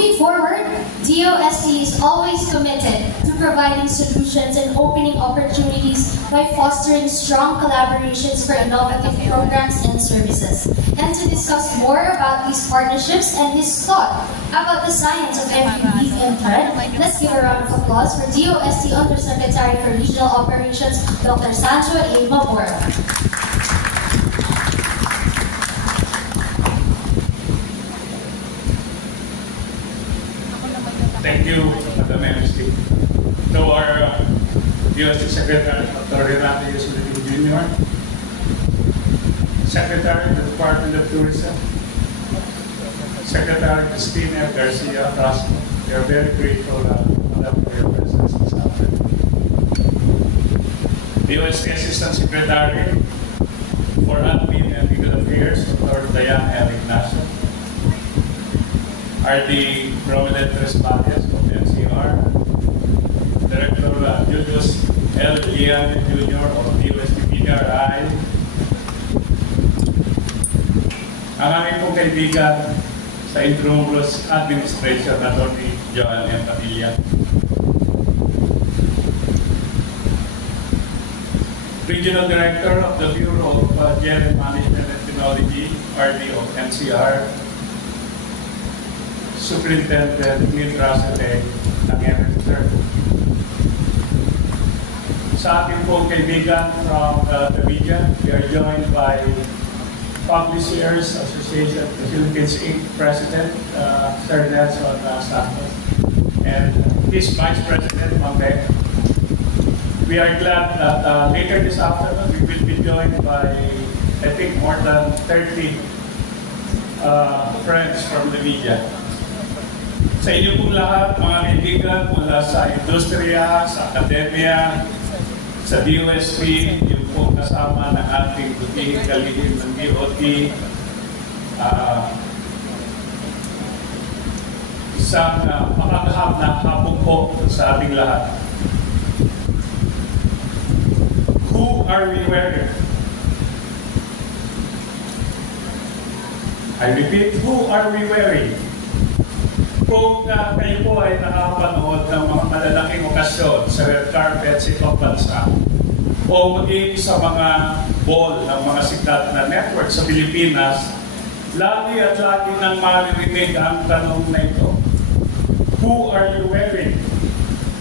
Moving forward, DOST is always committed to providing solutions and opening opportunities by fostering strong collaborations for innovative programs and services. And to discuss more about these partnerships and his thought about the science of every leaf and thread, let's give a round of applause for DOST Undersecretary for Regional Operations, Dr. Sancho A. Mabora. Thank you, Madam MC. To our DOST Secretary, Dr. Renato Yusulito Jr., Secretary of the Department of Tourism, Secretary Cristina Garcia Frasco. We are very grateful Madam, for your presence this afternoon. DOST Assistant Secretary for Admin and Legal Affairs, Dr. Diana L. Ignacio. RD Romelet Trespacias of NCR, Director Julius L. Lian Jr. of DOST PRI, ang aming pong kaibigan sa Intramuros Administration, Atty. Joan M. Padilla, Regional Director of the Bureau of General Management and Technology, RD of NCR, Superintendent Neil Rasate ng MSR. Sa ating pong kaibigan from the media, we are joined by Publishers Association of the Philippines Inc. President, Sir Nelson Santos, and his Vice President, Mambek. We are glad that later this afternoon we will be joined by, I think, more than 30 friends from the media. Sa inyo pong lahat, mga kaibigan mula sa industriya, sa akademya, sa DOST, yung pong kasama ng ating buting kalihim ng DOT, isang makakahap na hapong po sa ating lahat. Who are we wearing? I repeat, who are we wearing? Kung kayo po ay nakapanood ng mga malalaking okasyon sa red carpet sa ibang bansa o maging sa mga ball ng mga sikat na network sa Pilipinas, lagi at lagi nang maririnig ang tanong na ito. Who are you wearing?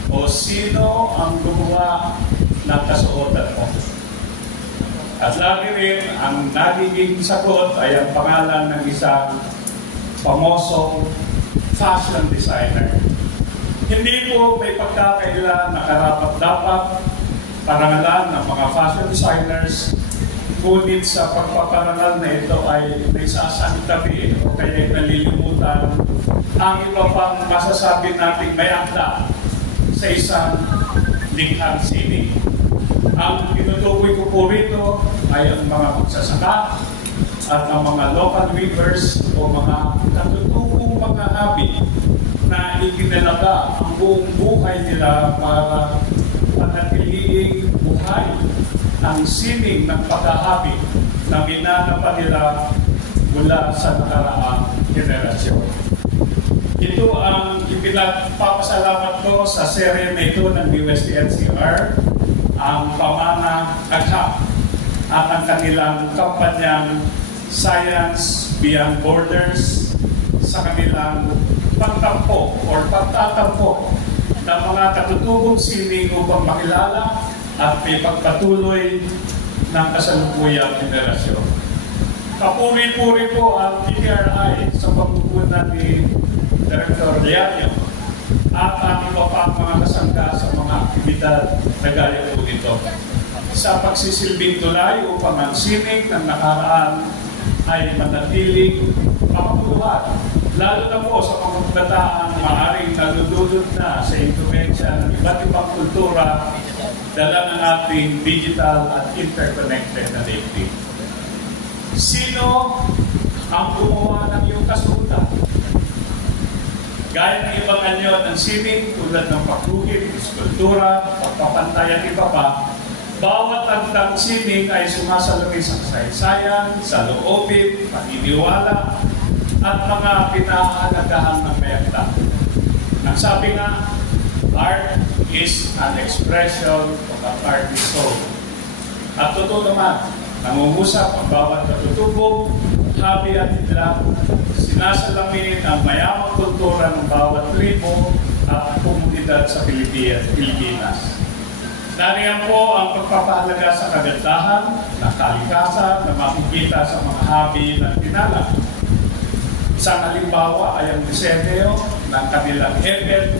O sino ang gumawa ng kasuotan mo? At lagi rin ang nagiging sagot ay ang pangalan ng isang pamosong fashion designer. Hindi po may pagkakailan na karapat-dapat parangalan ng mga fashion designers, ngunit sa pagpaparangal na ito ay may sasantabi o kaya nalilimutan ang iba pang masasabi natin may akda sa isang likhang sining. Ang tinutukoy ko po rito ay ang mga magsasaka at ang mga local weavers o mga katutubong mga habi na ikinalaga ang buong buhay nila para panatiliing buhay ang sining ng paghahabi na minanapan nila mula sa nakaraang henerasyon. Ito ang ipinagpapasalamat ko sa serye na ito ng DOST NCR, ang Pamana Agha at ang kanilang kampanyang Science Beyond Borders sa kanilang pagtampo o pagtatampo ng mga katutubong sining upang makilala at may pagpatuloy ng kasalukuyang henerasyon. Kapuri-puri po ang PRI sa pagpupunan ni Director Lianio at ang iba pa mga kasangga sa mga aktibidad na gaya po dito sa pagsisilbing tulay upang ang sining ng nakaraan ay manatiling kapuluhan, lalo na po sa mga kabataan maaaring naludulot na sa impluensya ng iba't ibang kultura dala ng ating digital at interconnected na daigdig. Sino ang gumawa ng iyong kasuotan? Gaya ng ibang anyo ng sining tulad ng pagguhit, iskultura, pagpapantay at iba pa, bawat tagtang sining ay sumasalamin sa kasaysayan, sa loobin, paniniwala, at mga pinahahalagahan ng mayakda. Ang sabi nga, art is an expression of an artist's soul. At totoo naman, nangungusap ang bawat katutubong, habi at idla, sinasalamin ang mayamang kultura ng bawat tribo at komunidad sa Pilipinas. Nariyan po ang pagpapahalaga sa kagandahan, na kalikasan, na makikita sa mga habi ng tinala. Isang halimbawa ay ang disenyo ng kanilang heaven,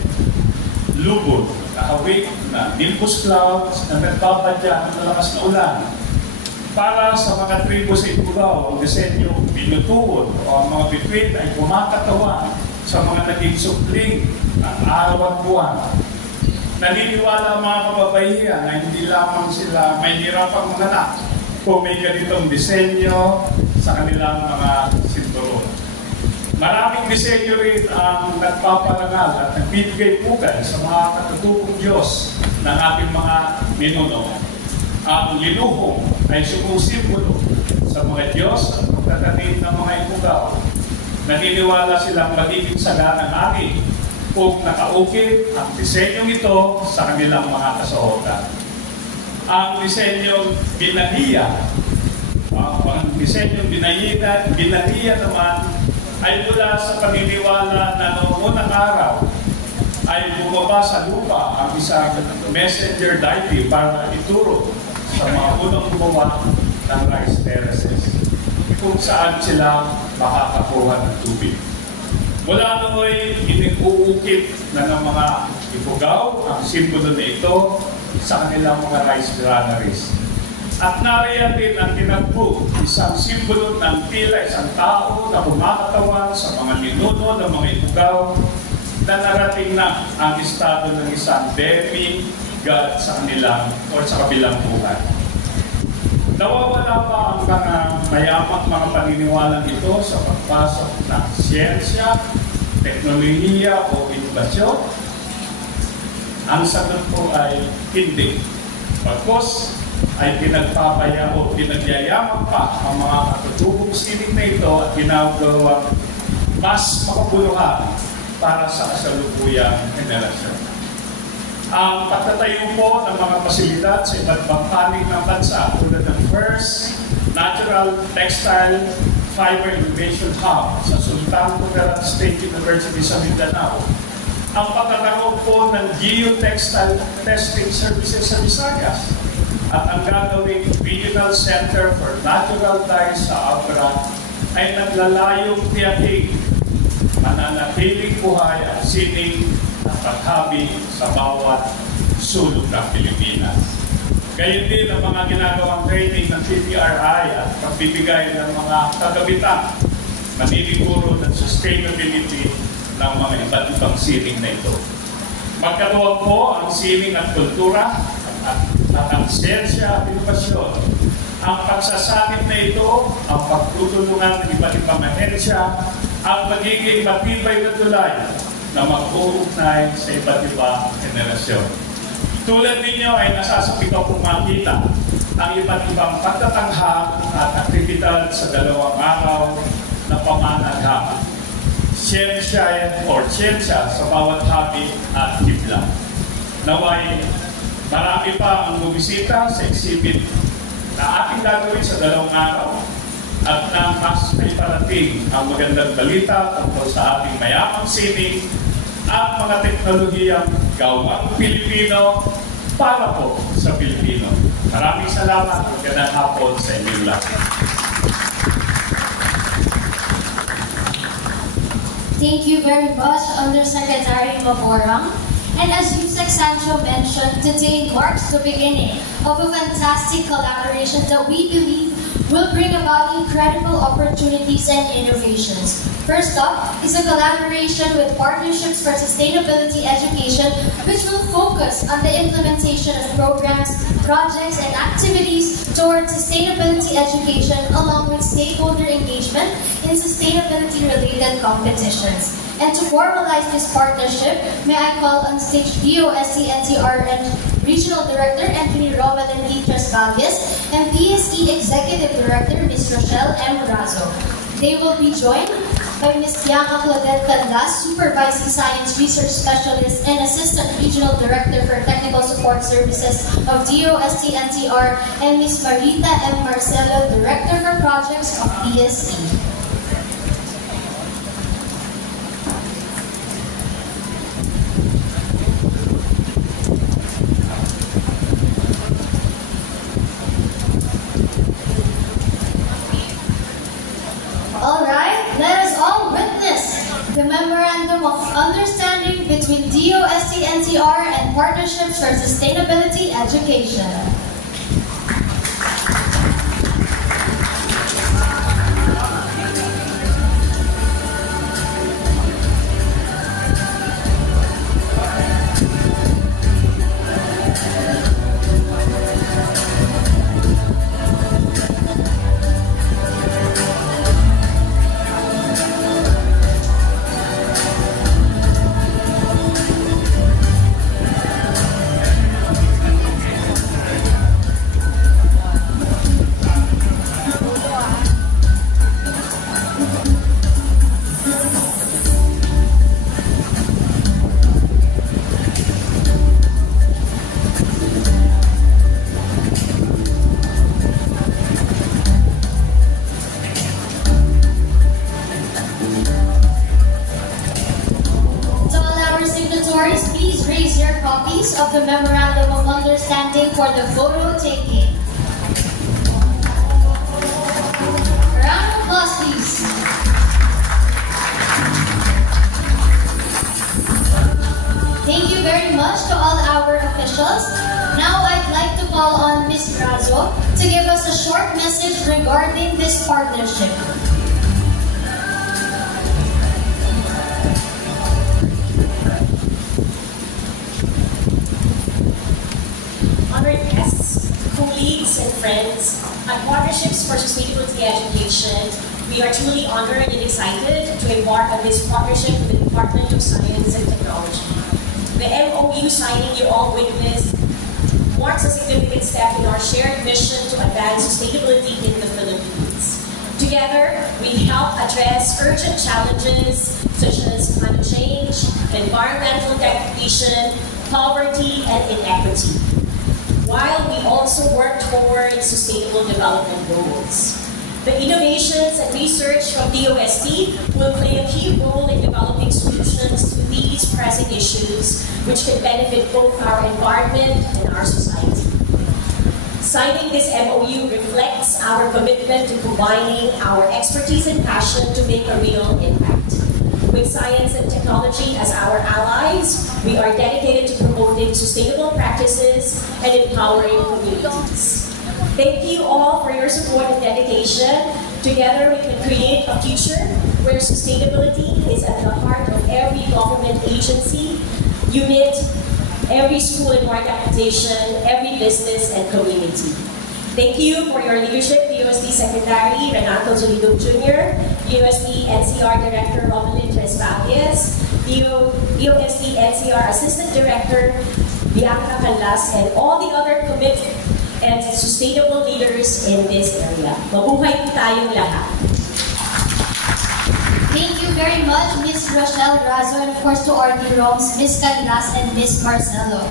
lubod, kahawig na nimbus clouds na nagbabadya ng malakas na ulan. Para sa mga tribo sa Ifugao, ang disenyo binutuon o ang mga bituin ay kumakatawan sa mga naging supling ng araw at buwan. Naniniwala ang mga kababaihan na hindi lamang sila may hirapang manganak kung may ganitong disenyo sa kanilang mga sinturon. Maraming disenyo rin ang nagpaparangal at nagbibigay pugay sa mga katutubong Diyos ng ating mga ninuno. Ang linuhong ay sumusimbolo sa mga Diyos at magtatanim ng mga Ifugao. Naniniwala silang magiging saga ng ating kung nakaukit ang disenyong ito sa kanilang mga kasuotan. Ang disenyong binahiya, binahiya naman ay mula sa paniniwala na noong unang araw ay bumaba sa lupa ang isang messenger deity para ituro sa mga unang gumawa ng rice terraces kung saan sila makakakuha ng tubig. Mula nooy, inuukit na ng mga Ifugao ang simbolo na ito sa kanilang mga rice granaries. At nariyan din ang tinagpo, isang simbolo ng tila isang tao na kumakatawan sa mga ninuno ng mga Ifugao na narating na ang estado ng isang demi-god sa kanilang o sa kabilang buhay. Nawawala pa ang mga mayamang mga paniniwalang ito sa pagpasok ng siyensya, teknolohiya o inobasyon? Ang sagot po ay hindi. Pagkos ay pinagpapaya o pinagyayaman pa ang mga katutubong sining na ito at ginagawa mas makabuluhan para sa kasalukuyang henerasyon. Ang pagtatayo po ng mga pasilidad sa iba't ibang panig ng bansa tulad ng First Natural Textile Fiber Innovation Hub sa Sultan Kudarat State University sa Mindanao, ang pagkakaroon po ng Geotextile Testing Services sa Visayas, at ang gagawing Regional Center for Natural Dyes sa Abra ay naglalayong tiyaking mananatiling buhay ang sining at paghabi sa bawat sulok ng Pilipinas. Gayon din ang mga ginagawang training ng PPRI at pagbibigay ng mga kagamitang maniliguro ng sustainability ng mga iba't ibang sining na ito. Magkatuwag po ang sining at kultura at ang siyensya at inobasyon. Ang pagsasakit na ito, ang pagtutulungan ng iba't ibang ahensya, ang magiging matibay na tulay na mag-uugnay sa iba't ibang henerasyon. Tulad ninyo ay nasasapitaw kong makita ang iba't ibang pagtatanghang at aktibidad sa 2 araw na pamanaghaman. Siyensya or siyensya sa bawat habi at kibla. Naway, marami pa ang bumisita sa exhibit na ating gagawin sa 2 araw at na mas may parating ang magandang balita tungkol sa ating mayamang sining at mga teknolohiyang gawang Pilipino para po sa Pilipino. Maraming salamat at magandang hapon sa inyong lahat. Thank you very much, Undersecretary Maborang. And as Yusek Sancho mentioned, today marks the beginning of a fantastic collaboration that we believe will bring about incredible opportunities and innovations. First up is a collaboration with Partnerships for Sustainability Education, which will focus on the implementation of programs, projects, and activities towards sustainability education along with stakeholder engagement in sustainability-related competitions. And to formalize this partnership, may I call on stage DOST NCRN Regional Director Anthony Romelin D. Trescalles and PSE Executive Director Ms. Rochelle M. Razo. They will be joined by Ms. Bianca Claudette Canlas, Supervising Science Research Specialist and Assistant Regional Director for Technical Support Services of DOST-NCR, and Ms. Marita M. Marcelo, Director for Projects of DST. The Memorandum of Understanding between DOST-NCR and Partnerships for Sustainability Education. Please raise your copies of the Memorandum of Understanding for the photo taking. Round of applause, please. Thank you very much to all our officials. Now I'd like to call on Ms. Razo to give us a short message regarding this partnership. Honored guests, colleagues, and friends, at Partnerships for Sustainability Education, we are truly honored and excited to embark on this partnership with the Department of Science and Technology. The MOU signing you all witnessed marks a significant step in our shared mission to advance sustainability in the Philippines. Together, we help address urgent challenges such as climate change, environmental degradation, poverty, and inequity, while we also work towards sustainable development goals. The innovations and research from DOST will play a key role in developing solutions to these pressing issues, which can benefit both our environment and our society. Signing this MOU reflects our commitment to combining our expertise and passion to make a real impact. With science and technology as our allies, we are dedicated to promoting sustainable practices and empowering communities. Thank you all for your support and dedication. Together we can create a future where sustainability is at the heart of every government agency, unit, every school and organization, every business and community. Thank you for your leadership, DOST Secretary Renato Zolidog Jr., DOST NCR Director Romelyn Tresvalles, DOST NCR Assistant Director Bianca Canlas, and all the other committed and sustainable leaders in this area. Mabuhay po tayong lahat. Thank you very much, Ms. Rochelle Razo, and of course to our DROMs, Ms. Canlas and Ms. Marcelo.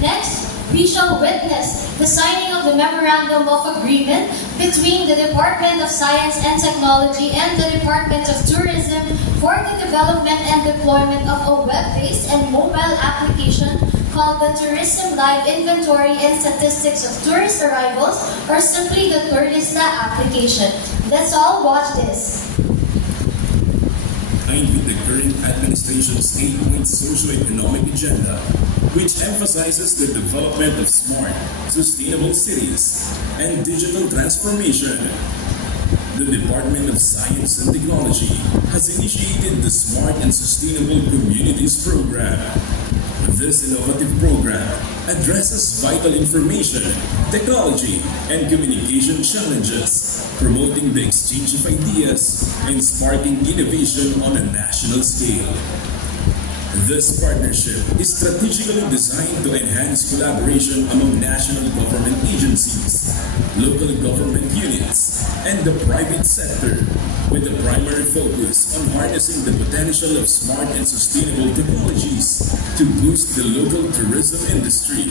Next, we shall witness the signing of the Memorandum of Agreement between the Department of Science and Technology and the Department of Tourism for the development and deployment of a web-based and mobile application called the Tourism Live Inventory and Statistics of Tourist Arrivals, or simply the Tourista application. Let's all watch this. With the current administration's 8-point socio-economic agenda, which emphasizes the development of smart, sustainable cities and digital transformation. The Department of Science and Technology has initiated the Smart and Sustainable Communities Program. This innovative program addresses vital information, technology, and communication challenges, promoting the exchange of ideas and sparking innovation on a national scale. This partnership is strategically designed to enhance collaboration among national government agencies, local government units, and the private sector, with a primary focus on harnessing the potential of smart and sustainable technologies to boost the local tourism industry.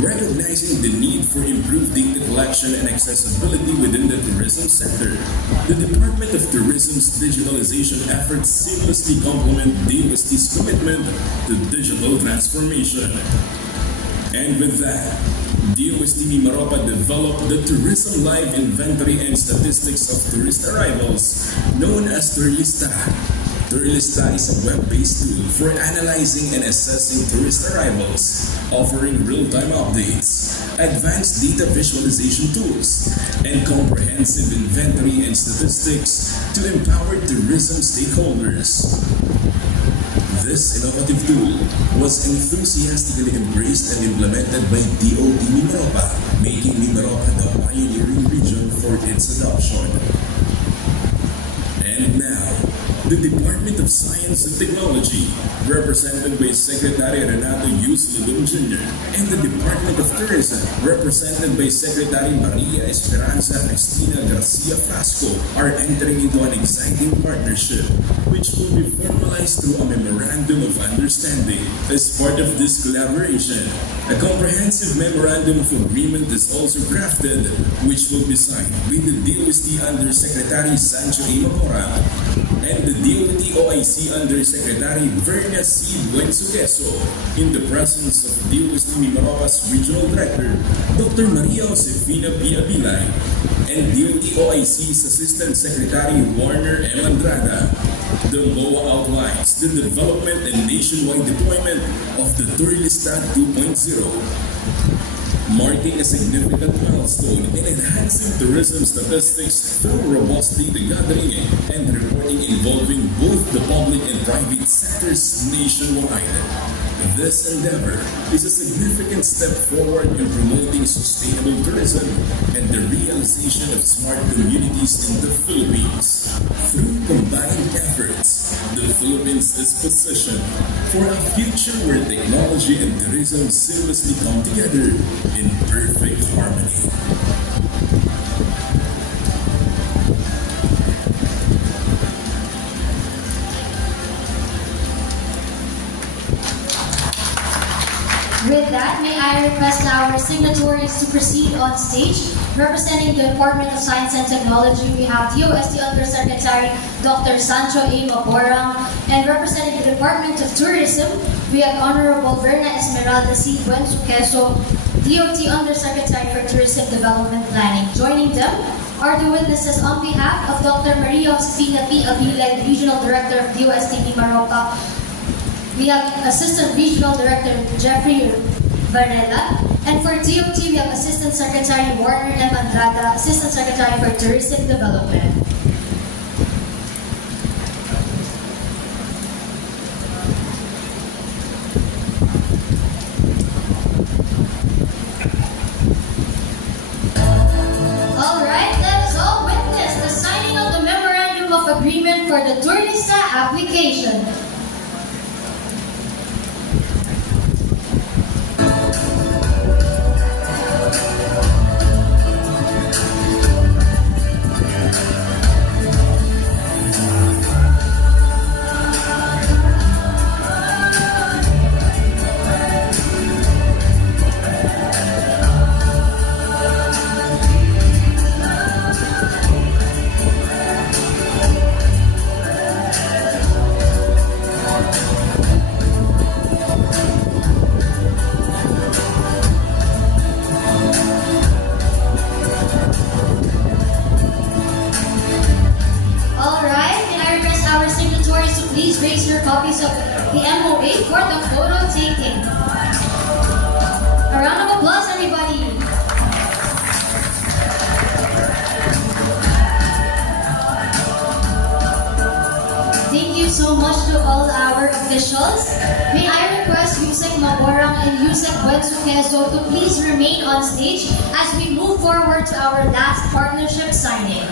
Recognizing the need for improved data collection and accessibility within the tourism sector, the Department of Tourism's digitalization efforts seamlessly complement DOST's commitment to digital transformation. And with that, DOST Mimaropa developed the Tourism Live Inventory and Statistics of Tourist Arrivals, known as Tourlista. Tourlista is a web-based tool for analyzing and assessing tourist arrivals, offering real-time updates, advanced data visualization tools, and comprehensive inventory and statistics to empower tourism stakeholders. This innovative tool was enthusiastically embraced and implemented by DOT Mimaropa, making Mimaropa the pioneering region for its adoption. And now, the Department of Science and Technology, represented by Secretary Renato Yus Lugong Jr., and the Department of Tourism, represented by Secretary Maria Esperanza Cristina Garcia Frasco, are entering into an exciting partnership, which will be formalized through a Memorandum of Understanding. As part of this collaboration, a comprehensive Memorandum of Agreement is also crafted, which will be signed with the DOST Undersecretary Sancho A. Maborang and the DOT OIC Undersecretary Verna C. Buensuqueso in the presence of DOST Mimaropa's Regional Director, Dr. Maria Josefina P. Abilay, and DOT OIC's Assistant Secretary Warner M. Andrada. The MOA outlines the development and nationwide deployment of the Tourlista 2.0, marking a significant milestone in enhancing tourism statistics through robust data gathering and reporting involving both the public and private sectors nationwide. This endeavor is a significant step forward in promoting sustainable tourism and the realization of smart communities in the Philippines. Through combined efforts, the Philippines is positioned for a future where technology and tourism seamlessly come together in perfect harmony. With that, may I request our signatories to proceed on stage. Representing the Department of Science and Technology, we have DOST Undersecretary Dr. Sancho A. Maborang, and representing the Department of Tourism, we have Honorable Verna Esmeralda C. Buensuqueso, DOT Undersecretary for Tourism Development Planning. Joining them are the witnesses on behalf of Dr. Maria Josefina P. Abilay, Regional Director of DOST Mimaropa. We have Assistant Regional Director Jeffrey Varela, and for DOT we have Assistant Secretary Warner M. Andrada, Assistant Secretary for Tourism Development. Alright, let us all witness the signing of the Memorandum of Agreement for the Tourlista application. Please raise your copies of the MOA for the photo taking. A round of applause, everybody. Thank you so much to all our officials. May I request Yusek Maborang and Yusek Buensuqueso to please remain on stage as we move forward to our last partnership signing.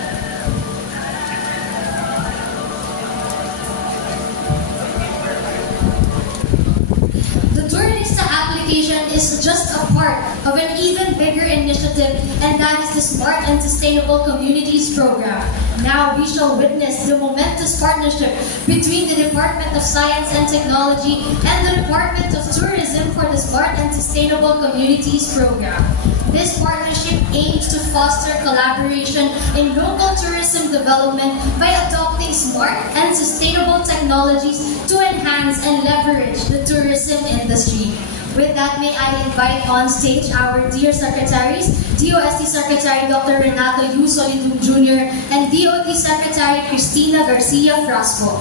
application is just a part of an even bigger initiative, and that is the Smart and Sustainable Communities Program. Now we shall witness the momentous partnership between the Department of Science and Technology and the Department of Tourism for the Smart and Sustainable Communities Program. This partnership aims to foster collaboration in local tourism development by adopting smart and sustainable technologies to enhance and leverage the tourism industry. With that, may I invite on stage our dear secretaries, DOST Secretary Dr. Renato U. Solidum Jr. and DOT Secretary Cristina Garcia Frasco.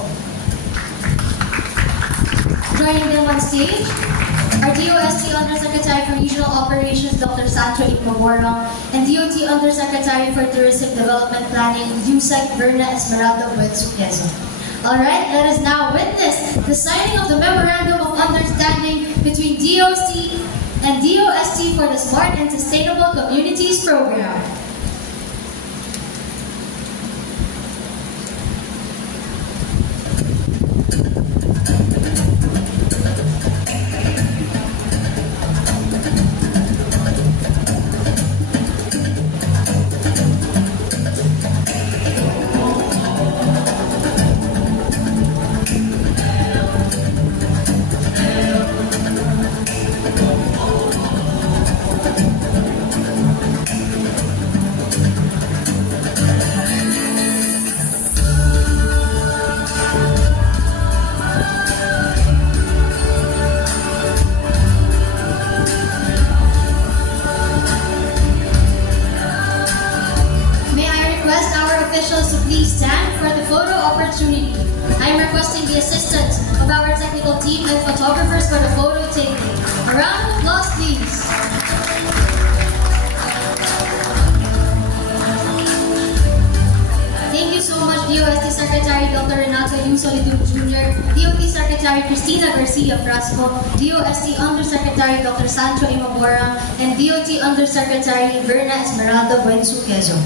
Joining them on stage, our DOST Undersecretary for Regional Operations, Dr. Sancho Ipaborong, and DOT Undersecretary for Tourism Development Planning, USEC Verna Esmeralda Buenzo Quezon. Alright, let us now witness the signing of the Memorandum of Understanding between DOC and DOST for the Smart and Sustainable Communities Program. Officials to please stand for the photo opportunity. I am requesting the assistance of our technical team and photographers for the photo taking. A round of applause, please. Thank you so much, DOST Secretary Dr. Renato U. Solidum Jr., DOT Secretary Cristina Garcia Frasco, DOST Undersecretary Dr. Sancho Ipaborong, and DOT Undersecretary Verna Esmeralda Buenzo Quezon.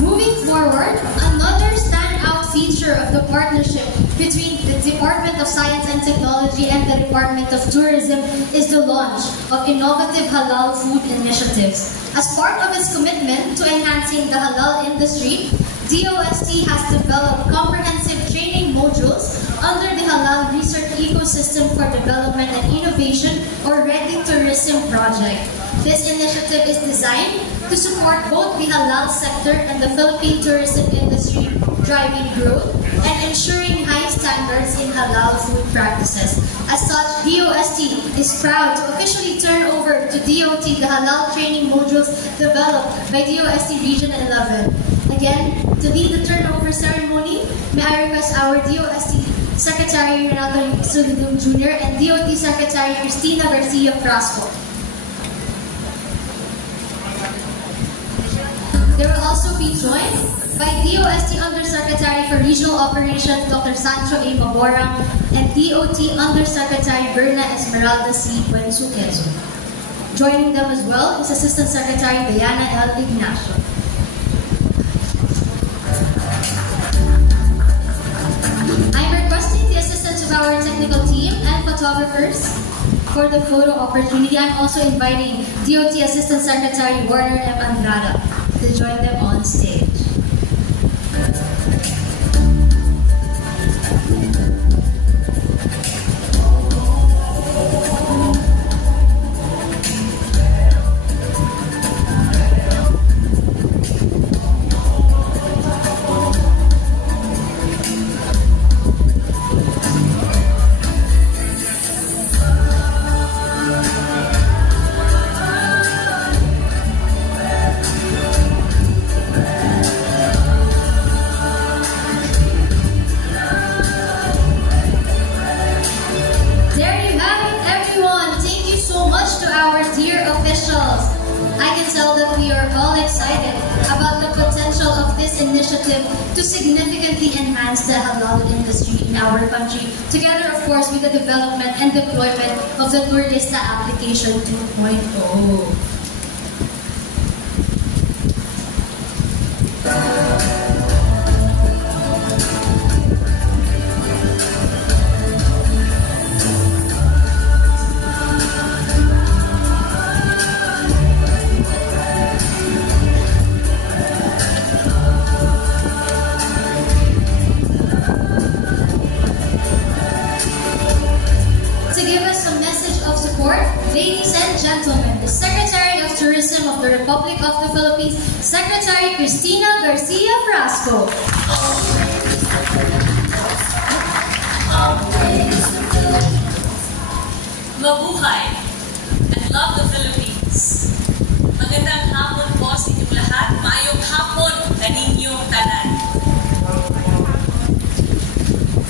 Moving forward, another standout feature of the partnership between the Department of Science and Technology and the Department of Tourism is the launch of innovative halal food initiatives. As part of its commitment to enhancing the halal industry, DOST has developed comprehensive training modules under the Halal Research Ecosystem for Development and Innovation, or Ready Tourism Project. This initiative is designed to support both the halal sector and the Philippine tourism industry, driving growth and ensuring high standards in halal food practices. As such, DOST is proud to officially turn over to DOT the halal training modules developed by DOST Region 11. Again, to lead the turnover ceremony, may I request our DOST Secretary Renato Solidum Jr. and DOT Secretary Cristina Garcia Frasco. They will also be joined by DOST Undersecretary for Regional Operations, Dr. Sancho Ipaborong, and DOT Undersecretary Verna Esmeralda C. Buenzo Quezon. Joining them as well is Assistant Secretary Diana L. Ignacio. I'm requesting the assistance of our technical team and photographers for the photo opportunity. I'm also inviting DOT Assistant Secretary Warner M. Andrada to join them on stage. Initiative to significantly enhance the halal industry in our country, together of course with the development and deployment of the Turista Application 2.0. Cristina Garcia Frasco. Mabuhay and love the Philippines. Magandang hapon po sa inyong lahat. Maayong hapon na ninyong tanan.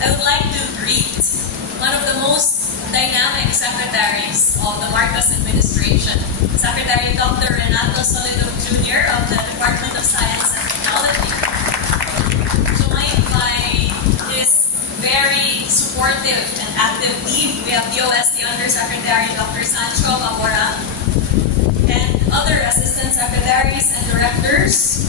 I would like to greet one of the most dynamic secretaries of the Marcos administration, Secretary Dr. Renato Solido Jr. of the Department of Science and Technology, joined by his very supportive and active team. We have DOST Undersecretary Dr. Sancho Mamora and other assistant secretaries and directors.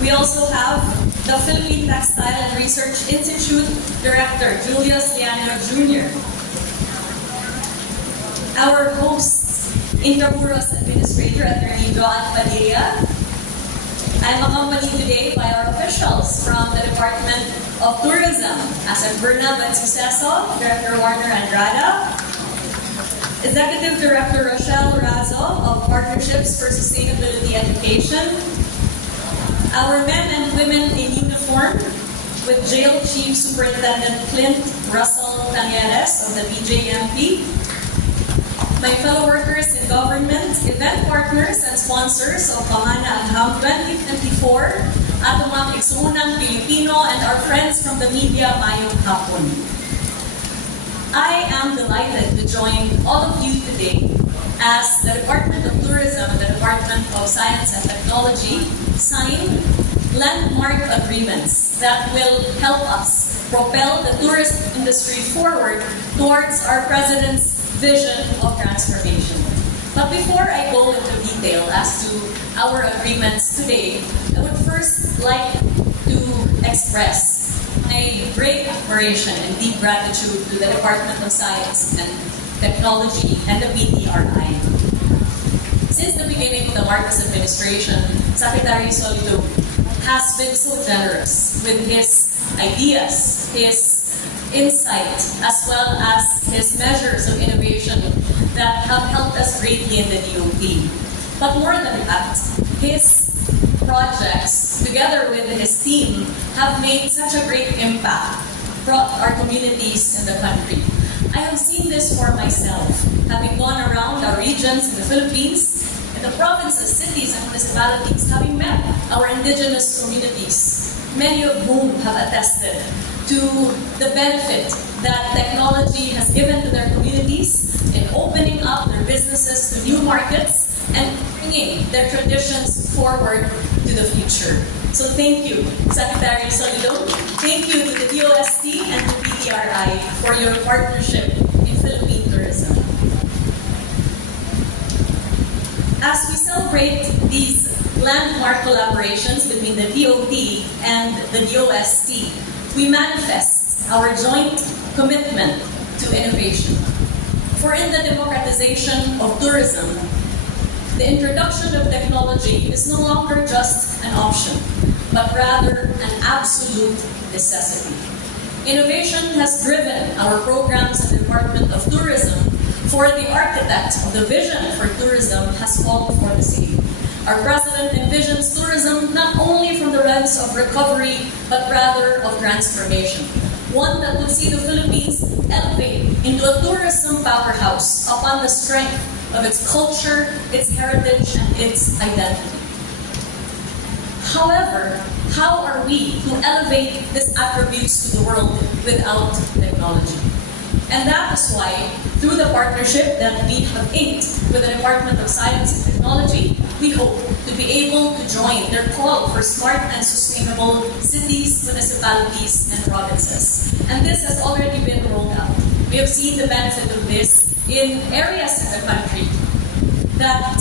We also have the Philippine Textile and Research Institute Director Julius Lianero Jr. Our host, Intramuros Administrator Attorney John Padilla. I'm accompanied today by our officials from the Department of Tourism, Asad Berna Bansuceso, Director Warner Andrada, Executive Director Rochelle Razo of Partnerships for Sustainability Education, our men and women in uniform with Jail Chief Superintendent Clint Russell Tanyeres of the BJMP, my fellow workers in government, event partners and sponsors of Pamana Angham 2024, at mga Iksunang Pilipino and our friends from the media, mayong hapon. I am delighted to join all of you today as the Department of Tourism and the Department of Science and Technology sign landmark agreements that will help us propel the tourist industry forward towards our President's vision of transformation. But before I go into detail as to our agreements today, I would first like to express my great admiration and deep gratitude to the Department of Science and Technology and the PTRI. Since the beginning of the Marcos administration, Secretary Solido has been so generous with his ideas, his insight, as well as his measures of innovation that have helped us greatly in the DOT. But more than that, his projects, together with his team, have made such a great impact for our communities in the country. I have seen this for myself, having gone around our regions in the Philippines, in the provinces, cities, and municipalities, having met our indigenous communities, many of whom have attested to the benefit that technology has given to their communities in opening up their businesses to new markets and bringing their traditions forward to the future. So thank you, Secretary Solido. Thank you to the DOST and the PTRI for your partnership in Philippine tourism. As we celebrate these landmark collaborations between the DOT and the DOST, we manifest our joint commitment to innovation. For in the democratization of tourism, the introduction of technology is no longer just an option, but rather an absolute necessity. Innovation has driven our programs in the Department of Tourism, for the architect of the vision for tourism has called for the same. Our President envisions tourism not only from the lens of recovery, but rather of transformation. One that would see the Philippines elevate into a tourism powerhouse upon the strength of its culture, its heritage, and its identity. However, how are we to elevate these attributes to the world without technology? And that is why, through the partnership that we have inked with the Department of Science and Technology, we hope to be able to join their call for smart and sustainable cities, municipalities, and provinces. And this has already been rolled out. We have seen the benefit of this in areas in the country that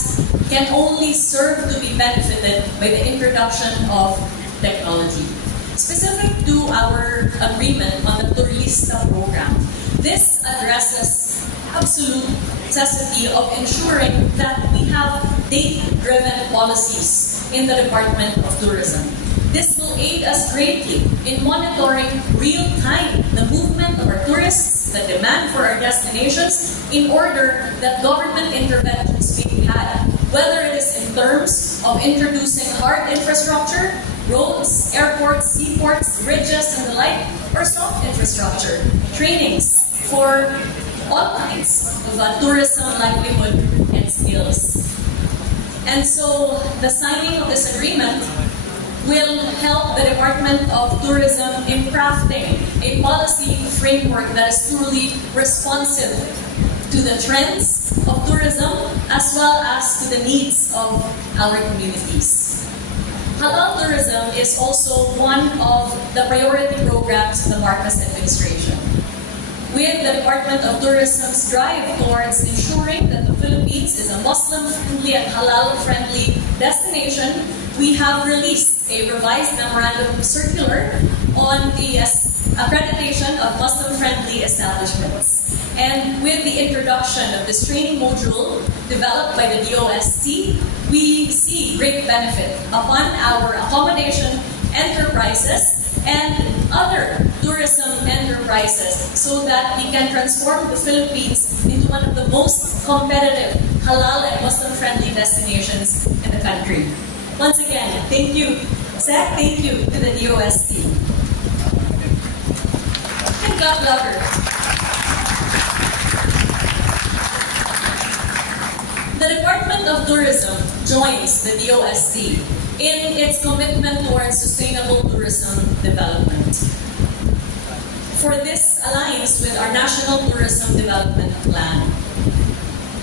can only serve to be benefited by the introduction of technology. Specific to our agreement on the Turista program, this addresses absolute necessity of ensuring that we have data-driven policies in the Department of Tourism. This will aid us greatly in monitoring real-time the movement of our tourists, the demand for our destinations, in order that government interventions may be had whether it is in terms of introducing hard infrastructure, roads, airports, seaports, bridges, and the like, or soft infrastructure, trainings for all kinds of tourism, livelihood, and skills. And so the signing of this agreement will help the Department of Tourism in crafting a policy framework that is truly responsive to the trends of tourism as well as to the needs of our communities. Halal tourism is also one of the priority programs of the Marcos administration. With the Department of Tourism's drive towards ensuring that the Philippines is a Muslim-friendly and halal-friendly destination, we have released a revised memorandum circular on the accreditation of Muslim-friendly establishments. And with the introduction of this training module developed by the DOST, we see great benefit upon our accommodation enterprises and other tourism enterprises so that we can transform the Philippines into one of the most competitive halal and Muslim-friendly destinations in the country. Once again, thank you, Zach, thank you to the DOST. And God Lover. The Department of Tourism joins the DOST in its commitment towards sustainable tourism development. For this aligns with our National Tourism Development Plan.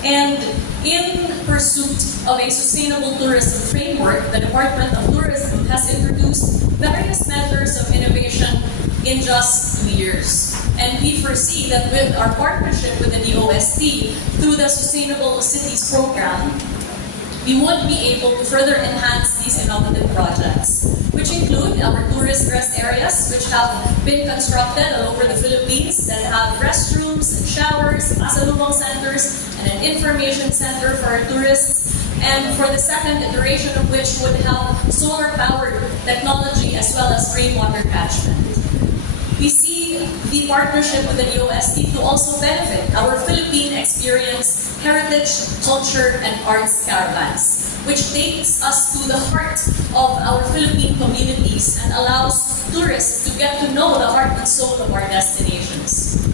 And in pursuit of a sustainable tourism framework, the Department of Tourism has introduced various measures of innovation in just 2 years. And we foresee that with our partnership with the DOST through the Sustainable Cities Program, we would be able to further enhance these innovative projects, which include our tourist rest areas, which have been constructed all over the Philippines that have restrooms and showers, pasalubong centers, and an information center for our tourists, and for the second iteration of which would have solar-powered technology as well as rainwater catchment. We see the partnership with the DOST to also benefit our Philippine Experience Heritage, Culture, and Arts Caravans, which takes us to the heart of our Philippine communities and allows tourists to get to know the heart and soul of our destinations.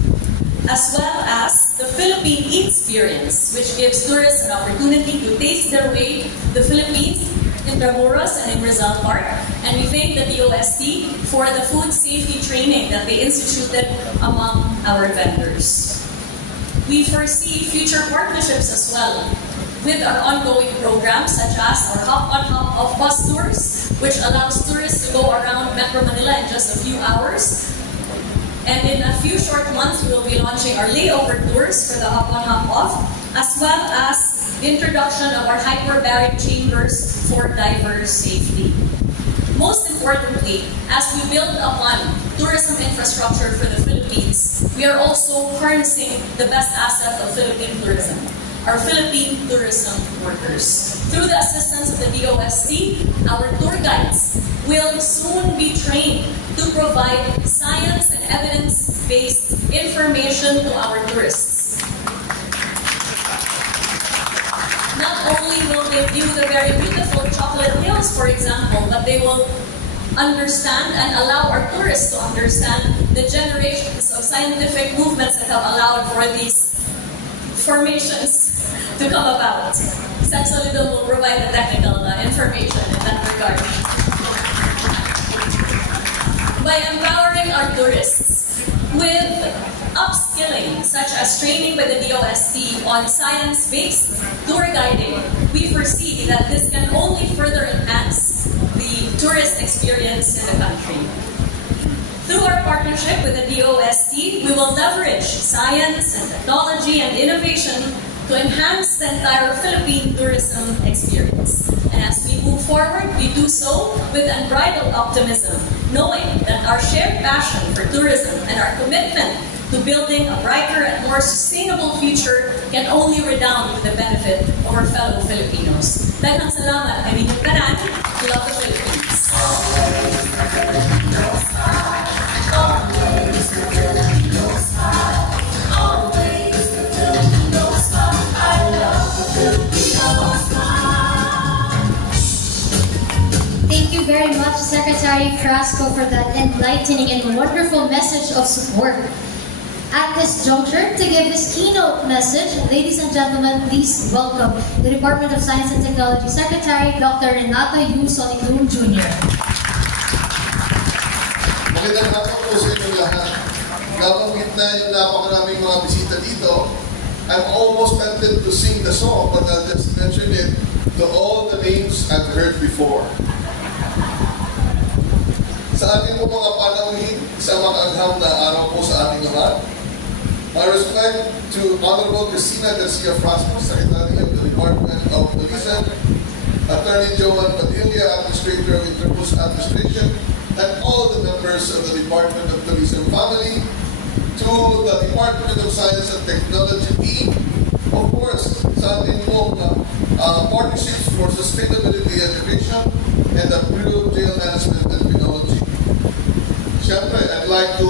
As well as the Philippine Experience, which gives tourists an opportunity to taste their way to the Philippines in Intramuros and in Rizal Park. And we thank the DOST for the food safety training that they instituted among our vendors. We foresee future partnerships as well with our ongoing programs such as our Hop on Hop of bus tours, which allows tourists to go around Metro Manila in just a few hours. And in a few short months, we will be launching our layover tours for the Hop on Hop off, as well as the introduction of our hyperbaric chambers for diver safety. Most importantly, as we build upon tourism infrastructure for the Philippines, we are also harnessing the best asset of Philippine tourism, our Philippine tourism workers. Through the assistance of the DOST, our tour guides will soon be trained to provide science and evidence-based information to our tourists. Not only will they view the very beautiful chocolate hills, for example, but they will understand and allow our tourists to understand the generations of scientific movements that have allowed for these formations to come about. San Solido will provide the technical information in that regard. By empowering our tourists with upskilling, such as training by the DOST on science-based tour guiding, we foresee that this can only further enhance the tourist experience in the country. Through our partnership with the DOST, we will leverage science and technology and innovation to enhance the entire Philippine tourism experience. And as we move forward, we do so with unbridled optimism, knowing that our shared passion for tourism and our commitment to building a brighter and more sustainable future can only redound to the benefit of our fellow Filipinos. Daghang salamat, kami ng tanan, we love the Philippines. Always the Filipinos, I love the Filipinos. Secretary Frasco for that enlightening and wonderful message of support. At this juncture, to give his keynote message, ladies and gentlemen, please welcome the Department of Science and Technology Secretary, Dr. Renata Yu Soniclum Jr. Magandang hapon po sa inyong lahat. Nabanggit na yung napakaraming mga bisita dito. I'm almost tempted to sing the song, but I'll just mention it to all the names I've heard before. Sa ating po mga panauhin, isang makaanghang na araw po sa ating lahat. My respect to Honorable Cristina Garcia Frasco, Secretary of the Department of Tourism, Attorney Joan Padilla, Administrator of Interpost Administration, and all the members of the Department of Tourism family, to the Department of Science and Technology team, of course, sa ating pong Partnerships for Sustainability Education, and the Bureau of Jail Management and Penology. Siyempre, I'd like to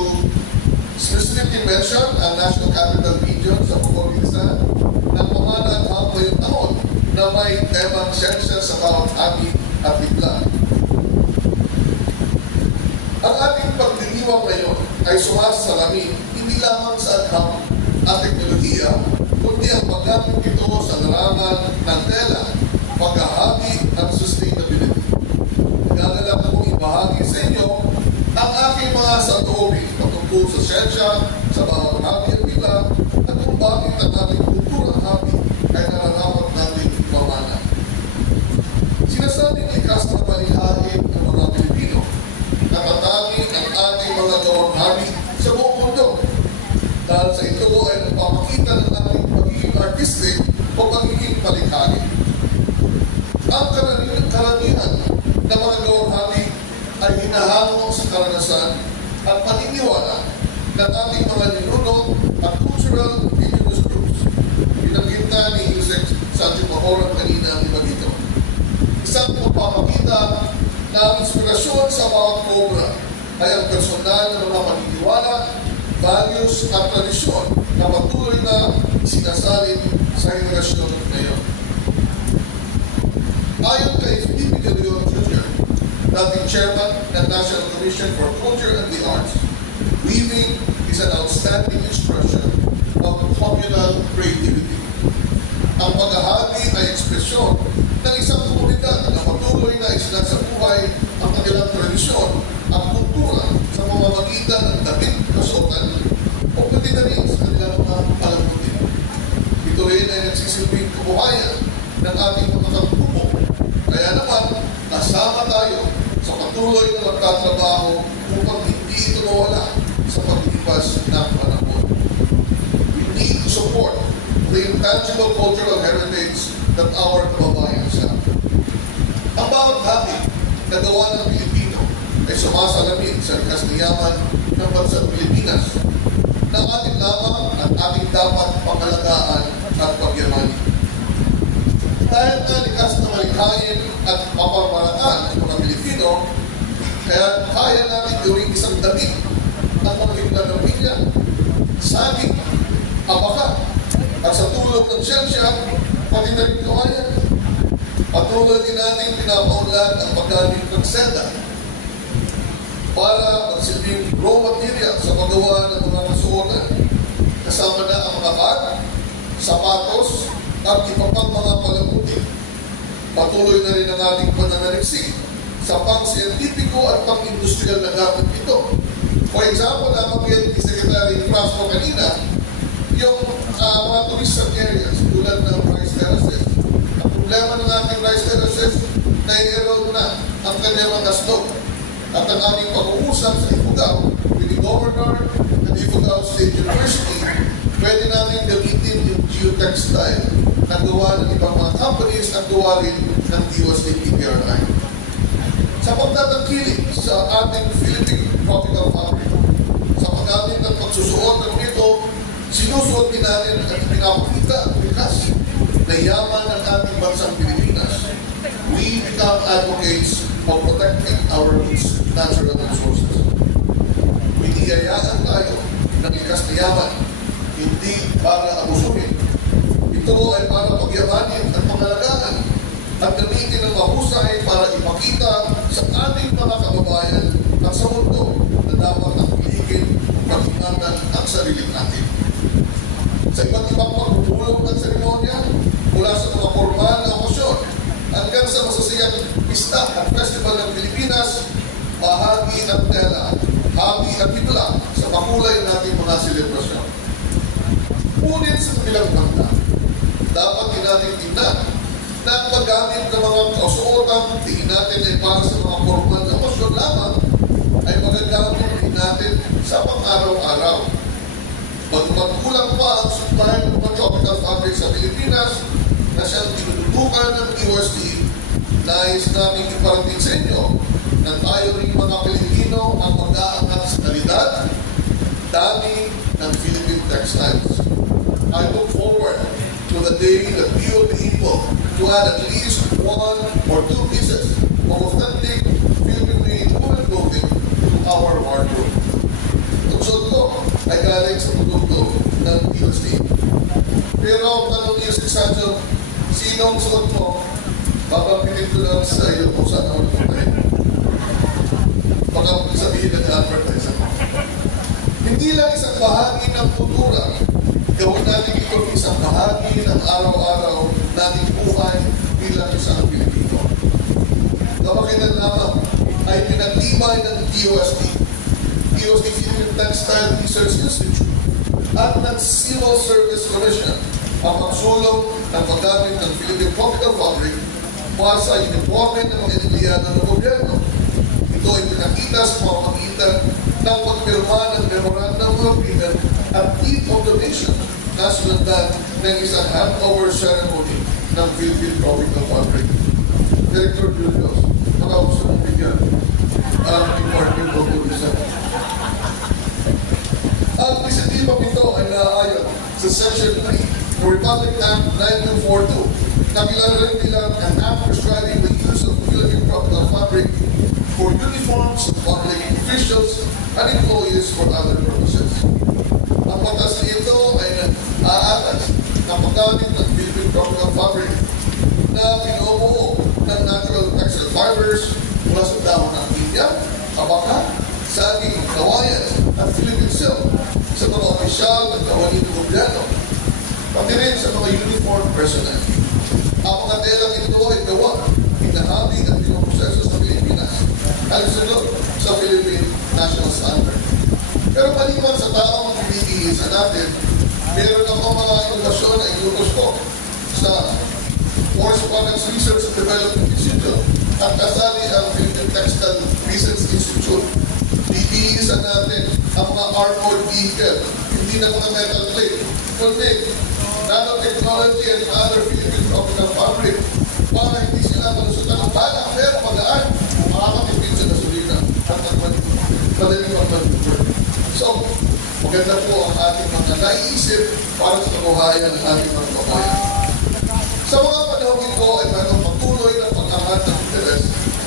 specifically mention ang National Capital Region sa Pagkakalisan na pumanaghang ngayong taon na may temang siyensya sa bawat hangin at bigla. Ang ating pagdiriwang ngayon ay sumasalamin hindi lamang sa agham at teknolohiya, kundi ang paggamit ito sa larangan ng tela, paghahagi at sustainability. Nagagalak akong ibahagi sa inyo ang aking mga saloobin patungkol sa siyensya, sa bawat hagi at bigla, at kung bakit ang ating kulturang hagi ay nararapat natin pamana. Sinasabing likas na palihain ng mga Pilipino, natatangin ang ating mga gawang hagi sa buong mundo. Dahil sa ito ay nagpapakita ng ating pagiging artistic o pagiging palikhain. Ang karamihan ng mga gawang hagi ay hinahango sa karanasan at paniniwala ng ating mga ninuno at cultural indigenous groups. Pinagkita ni Yusek Sancho Mahorang kanina ang iba dito. Isang pagpapakita na ang inspirasyon sa bawat obra ay ang personal na mga paniniwala, values at tradisyon na patuloy na sinasalin sa henerasyon ngayon. Ayon kay Felipe de Leon Jr., dating chairman ng National Commission for Culture and the Arts, weaving is an outstanding expression of communal creativity. Ang paghahagi ay ekspresyon ng isang komunidad na patuloy na isinasabuhay ang kanilang tradisyon at kultura sa pamamagitan ng damit, kasuotan, o pwede na rin sa kanilang mga palamutin. Ito rin ay nagsisilbing kabuhayan ng ating mga katutubo. Kaya naman, kasama tayo sa patuloy na magtatrabaho upang hindi ito mawala sa paglilipas ng panahon. We need to support the intangible cultural heritage that our kababayans have. Ang bawat hagi na gawa ng Pilipino ay sumasalamin sa likas na yaman ng bansang Pilipinas na ating lamang at ating dapat pangalagaan at pagyamanin. Dahil na likas na malikhain at mapamarataan ng mga Pilipino, kaya kaya natin gawing isang damit ang mga higla ng pigla, saging, abaka, at sa tulong ng siyensya, pati na rin kawayan. Patuloy din natin pinapaunlad ang paggamit ng seda para magsilbing raw material sa paggawa ng mga kasuotan. Kasama na ang mga bag, sapatos, at iba pang mga palamuti. Patuloy na rin ang ating pananaliksik sa pang-scientifico at pang-industrial na gamit ito. For example, nabanggit ni Secretary Frasco kanina, yung mga tourism areas tulad ng rice terraces. Ang problema ng ating rice terraces, na-erode na ang kanyang mga stock. At ang aming pag-uusap sa Ifugao with the Governor and Ifugao State University, pwede natin gamitin yung geotextile na gawa ng ibang mga companies at gawa rin ng DOST-PPRI. Sa pagtatangkilik sa ating Philippine Tropical Fabric, sa paggamit ng pagsusuot ng ito, sinusuot din natin at pinapakita ang likas na yaman ng ating bansang Pilipinas. We become advocates of protecting our rich natural resources. Biniyayaan tayo ng likas na yaman, hindi para abusuhin. Ito ay para pagyamanin at pangalagaan at gamitin ng mahusay para ipakita sa ating mga kababayan at sa mundo na dapat nakiligin pag-ingatan ang sarili natin. Sa iba't ibang pagpupulong ng seremonya, mula sa mga formal na okasyon hanggang sa masasayang pista at festival ng Pilipinas, bahagi at tela, habi at hibla sa makulay nating mga selebrasyon. Ngunit sa kabilang banda, dapat din natin tingnan na ang paggamit ng mga kasuotang tingin natin ay para sa mga formal na okasyon lamang ay magagamit din natin sa pang-araw-araw. Magkulang pa ang supply ng mga tropical fabric sa Pilipinas na siyang tinututukan ng USD, nais namin iparating sa inyo na tayo rin mga Pilipino ang mag-aangat sa kalidad, dami ng Philippine textiles. I look forward to the day that we will be able to add at least 1 or 2 pieces of authentic Philippine-made woven clothing to our wardrobe. Ang suot ko ay galing sa produkto ng USD. Pero ang tanong niyo si Sancho, sinong suot mo? Babangkitin ko lang sa iyo kung saan ako nagpuntahin. Baka sabihin ng advertise ako. Hindi lang isang bahagi ng kultura, gawin natin ito isang bahagi ng araw-araw nating buhay bilang isang Pilipino. Kapakinan lamang ay pinagtibay ng DOST Philippine Textile Research Institute at ng Civil Service Commission ang pagsulong ng paggamit ng Philippine Tropical Fabric para sa uniforme ng mga empleyado ng gobyerno. Ito ay pinakita sa pamamagitan ng pagpirma ng Memorandum of Agreement at Deed of Donation na sundan ng isang handover ceremony ng Philippine Tropical Fabric. Director Julius, makausap ng bigyan ang Department of Tourism. Ang inisiativa ito ay naaayon sa Section 3 ng Republic Act 9242 na kilala rin bilang an act prescribing the use of Philippine tropical fabric for uniforms of public officials and employees for other purposes. Ang batas nito ay aatas ng paggamit ng Philippine tropical fabric na pinubuo ng natural textile fibers mula sa dahon ng India, abaka, saging, kawayan at Philippine silk sa mga opisyal ng kawani ng gobyerno, pati rin sa mga uniform personnel. Ang mga telang ito ay gawa, hinahabi at pinoproseso sa Pilipinas at sunod sa Philippine National Standard. Pero maliban sa taong pinitiisa natin, meron ako mga inovasyon na inutos ko sa Forest Products Research and Development Institute at kasali ang Philippine Textile Research Institute. Iisa natin ang mga armored vehicle, hindi na mga metal plate, kundi nanotechnology and other Philippine tropical fabric para hindi sila malusutan ng bala, pero magaan, makakatipid sa gasolina at madaling mag-maneuver. So, maganda po ang ating mga naiisip para sa kabuhayan ng ating mga kabayan. Sa mga panahon ito ay mayroong patuloy na pag-angat ng interes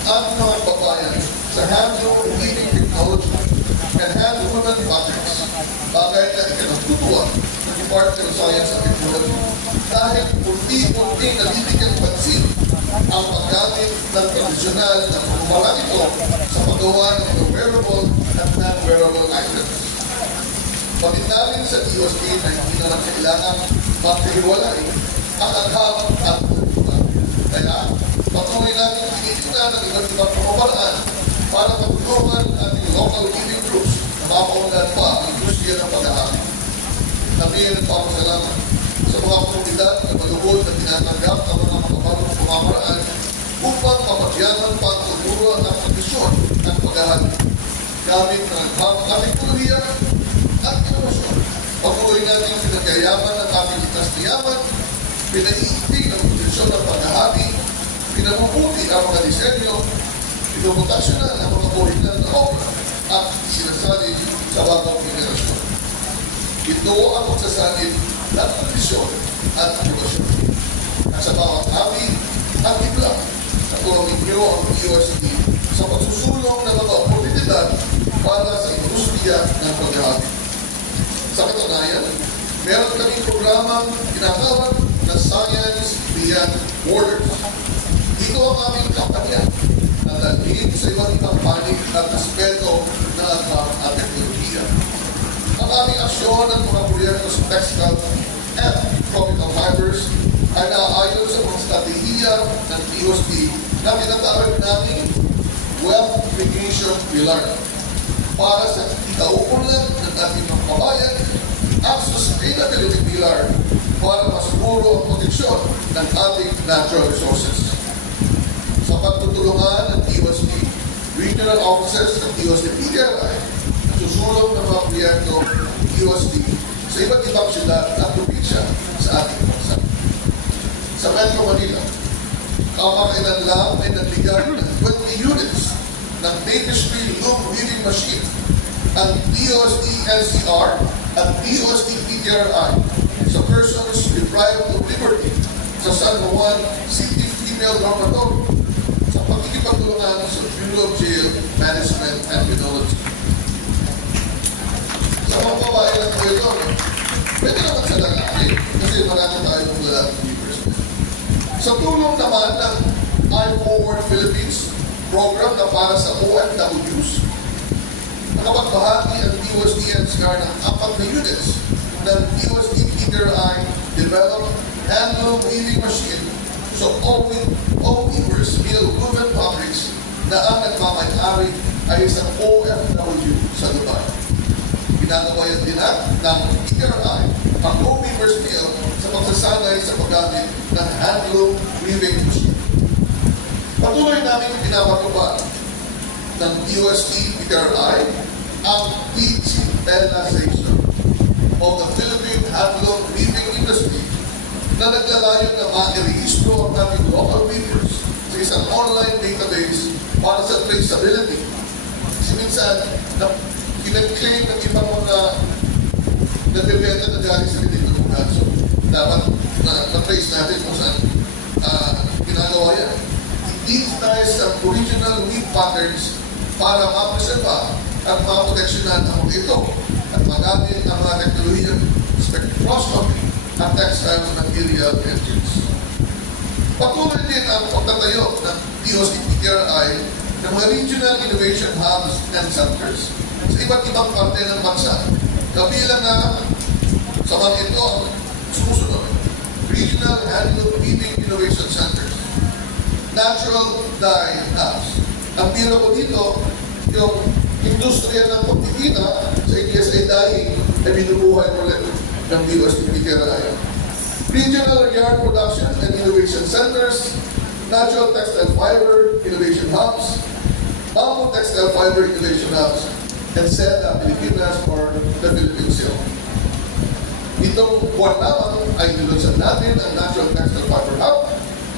ang mga kabayan sa handloom weaving technology and hand woven fabrics. Bagay na ikinatutuwa ng Department of Science and Technology dahil unti-unti nabibigyan pansin ang paggamit ng tradisyonal na pagkumalan ito sa paggawa ng mga wearable at non-wearable items. Pagkitarin sa DOST na hindi na kailangan magkahiwalay ang agham at kultura. Kaya patuloy natin tinitingnan ng iba't ibang pamamaraan para matulungan ang ating local weaving groups na mapaundan pa ang industriya ng pag-ahari. Nabihin ang papasalamat sa mga komunidad na malugod na tinatanggap ang mga makamarong pamamaraan upang mapagyaman pa ang kultura ng tradisyon ng pag-ahari. Gamit ng ating teknolohiya at inovasyon. Patuloy natin pinagyayaman ang ating likas na yaman, pinaiipig ang tradisyon ng pag-ahari, pinabubuti ang mga disenyo, pinoprotaksyonan ang mga original na obra at sinasali sa bagong generasyon. Ito ang magsasalin ng tradisyon at innovasyon. At sa bawat habi at ibla, natulong ninyo ang DOST sa pagsusulong ng mga oportunidad para sa industriya ng pag-ahari. Sa katunayan, meron kaming programang tinatawag na Science Beyond Borders. Ito ang aming kampanya na dalhin sa iba't ibang panig at aspeto ng agmang at teknolohiya. Ang aming aksyon at mga proyekto sa textile and tropical fibers ay naaayon sa mga strategiya ng DOST na tinatawag namin wealth creation pillar para sa ikauunlad ng ating mga kabayan at sustainability pillar para masiguro ang proteksyon ng ating natural resources. Sa pagtutulungan ng DOST, regional offices ng DOST PTRI at susulong ng mga proyekto ng DOST sa iba't ibang syudad at probinsya sa ating bansa. Sa Metro Manila, kamakailan lang ay nagbigay ng 20 units ng tapestry loom weaving machine ang DOST NCR at DOST PTRI sa persons deprived of liberty sa San Juan City Female Dormitory sa pagkikipagtulungan sa Bureau of Jail Management and Penology. Sa mga babae lang po ito, pwede naman sa lalaki kasi marami tayong lalaki weavers. Sa tulong naman ng I-Forward Philippines program na para sa OFWs, nakapagbahagi ang DOST NCR ng 4 na units ng DOST PTRI developed handloom weaving machine sa O-Weavers Mill Woven Fabrics na ang nagmamayari ay isang OFW sa Dubai. Ginagawa yan din ng PTRI ang O-Weavers Mill sa pagsasanay sa paggamit ng handloom weaving machine. Patuloy namin pinapatupad ng DOST PTRI ang digitalization of the Philippine handloom weaving industry na naglalayo na ma-rehistro ang ating local weavers sa isang online database para sa traceability. Kasi minsan, kinag-claim ng ibang mga nagbebenta na galing sa pinitulungan. So, dapat na-trace natin kung saan ginagawa yan. I-digitize ang original weave patterns para ma-preserva at ma-proteksyonan ang ito at magamit ang mga teknolohiyang spectroscopy at textile material engines. Patuloy din ang pagtatayo ng DOST PTRI ng mga regional innovation hubs and centers sa iba't ibang parte ng bansa. Kabilang na sa mga ito ang sumusunod: Regional Handloom Weaving Innovation Centers, Natural Dye Hubs. Ang biro ko dito, yung industriya ng pagtitina sa ESA dyeing ay binubuhay ulit ng DOST PTRI. Regional Yarn Production and Innovation Centers, Natural Textile Fiber Innovation Hubs, Bamboo Textile Fiber Innovation Hubs, and SEDA Pilipinas for the Philippine Silk. Itong buwan lamang ay nilunsan natin ang Natural Textile Fiber Hub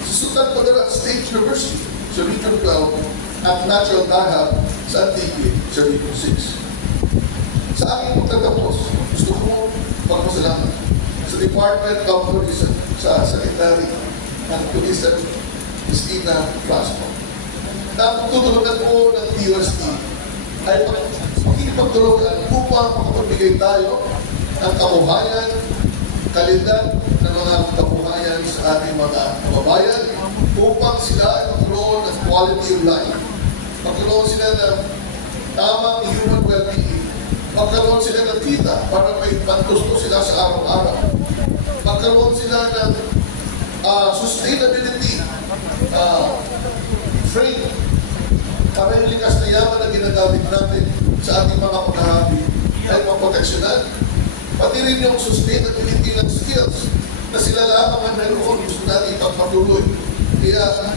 sa Sultan Kudarat State University sa Region 12 at Natural Dye Hub sa Antique sa Region 6. Sa aking pagtatapos, gusto ko magpasalamat sa Department of Tourism sa Secretary ng Tourism, Christina Frasco. Na tutulungan po ng DOST ay makikipagtulungan upang makapagbigay tayo ng kabuhayan, kalidad ng mga kabuhayan sa ating mga kababayan upang sila ay magkaroon ng quality of life. Magkaroon sila ng tamang human well-being. Magkaroon sila ng kita para may pantusto sila sa araw-araw. Magkaroon sila ng sustainability training para yung likas na yaman na ginagamit natin sa ating mga paghahabi ay maproteksyonan. Pati rin yung sustainability ng skills na sila lamang ang meron gusto natin ipagpatuloy. Kaya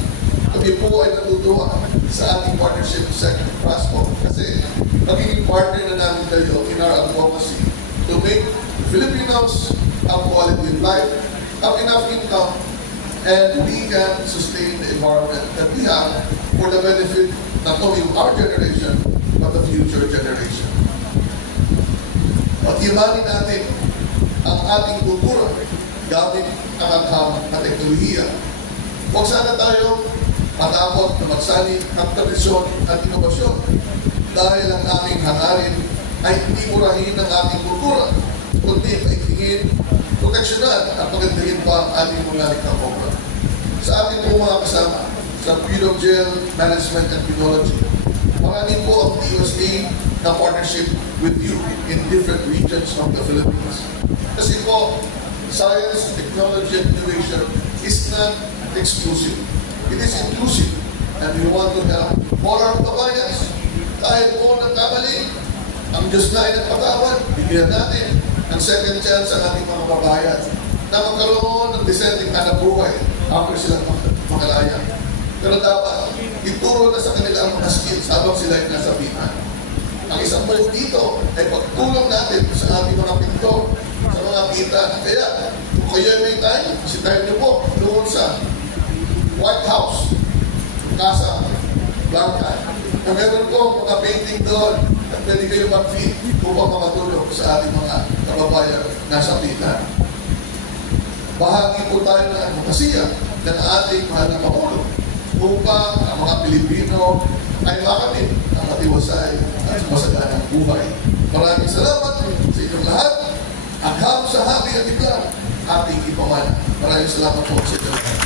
kami po ay natutuwa sa ating partnership sa Frasco kasi magiging partner na namin kayo in our advocacy to make Filipinos have quality of life, have enough income, and we can sustain the environment that we have for the benefit not only of our generation, but the future generation. Paghimanin natin ang ating kultura gamit ang agham na teknolohiya. Huwag sana tayo matapot na magsani ng tradisyon at inobasyon dahil ang aming hangarin ay hindi murahin ang ating kultura, kundi paigtingin, proteksyonan at magandahin pa ang ating mga likang obra. Sa ating po mga kasama, sa Bureau of Jail Management and Penology. Marami po ang DOST na partnership with you in different regions of the Philippines. Kasi po, science, technology, and innovation is not exclusive. It is inclusive. And we want to help all our kabayans. Kahit po nagkamali, ang Diyos na ay nagpatawad, bigyan natin ng second chance sa ating mga kabayan na magkaroon ng dissenting hanap buhay after silang makalaya. Pero dapat ituro na sa kanila ang mga skills habang sila ay nasa pitan. Ang isang move dito ay pagtulong natin sa ating mga pinto, sa mga pitan. Kaya, kung kayo may time, bisitahin niyo po doon sa White House, Casa Blanca. Kung meron po mga painting doon, at pwede kayo mag-feed upang makatulong sa ating mga kababayan nasa pitan. Bahagi po tayo ng advokasya ng ating mahal na Pangulo upang ang mga Pilipino ay makamit ang matiwasay at masaganang buhay. Maraming salamat sa inyong lahat. Agham sa habi at iklang ating ipamana. Maraming salamat po sa inyong lahat.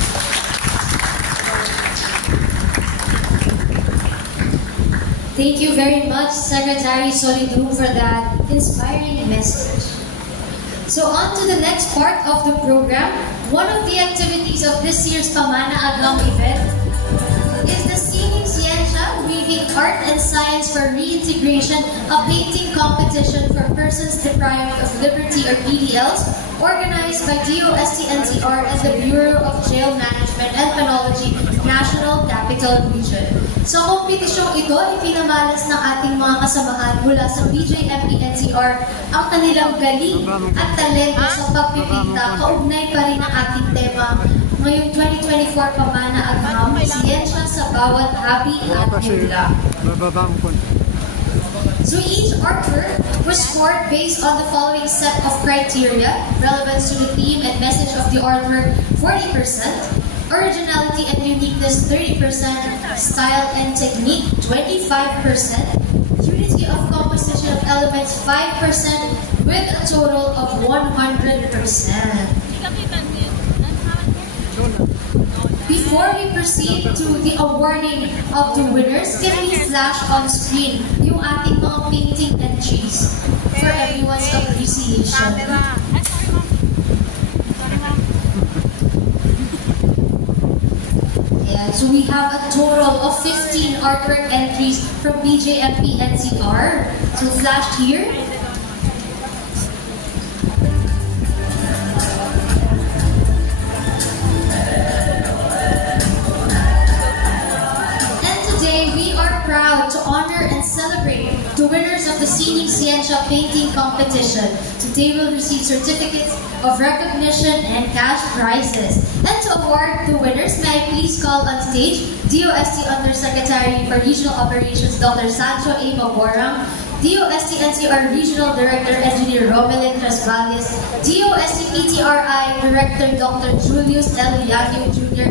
Thank you very much, Secretary Solidum, for that inspiring message. So on to the next part of the program. One of the activities of this year's Pamana Agam event is the Sining Ciencia Weaving Art and Science for Reintegration, a painting competition for persons deprived of liberty or PDLs, organized by DOST-NCR and the Bureau of Jail Management and Penology, National Capital Region. Sa kompetisyong ito, ipinamalas ng ating mga kasamahan mula sa BJMP-NCR ang kanilang galing at talento sa pagpipinta, kaugnay pa rin ang ating tema ngayong 2024 Pamana Agham, siyensya sa bawat habi at hula. So each artwork was scored based on the following set of criteria: relevance to the theme and message of the artwork 40%, originality and uniqueness 30%, style and technique 25%, unity of composition of elements 5%, with a total of 100%. Before we proceed to the awarding of the winners, can we flash on screen yung ating mga painting entries for everyone's appreciation? Yeah, so we have a total of 15 artwork entries from BJMP NCR. So flashed here. Proud to honor and celebrate the winners of the Sining Ciencia Painting Competition. Today we'll receive certificates of recognition and cash prizes. And to award the winners, may I please call on stage DOST Undersecretary for Regional Operations Dr. Sancho A. Maborang, DOST-NCR Regional Director Engineer Romelin Trasvalles, DOST-PTRI Director Dr. Julius L. Yagyo Jr.,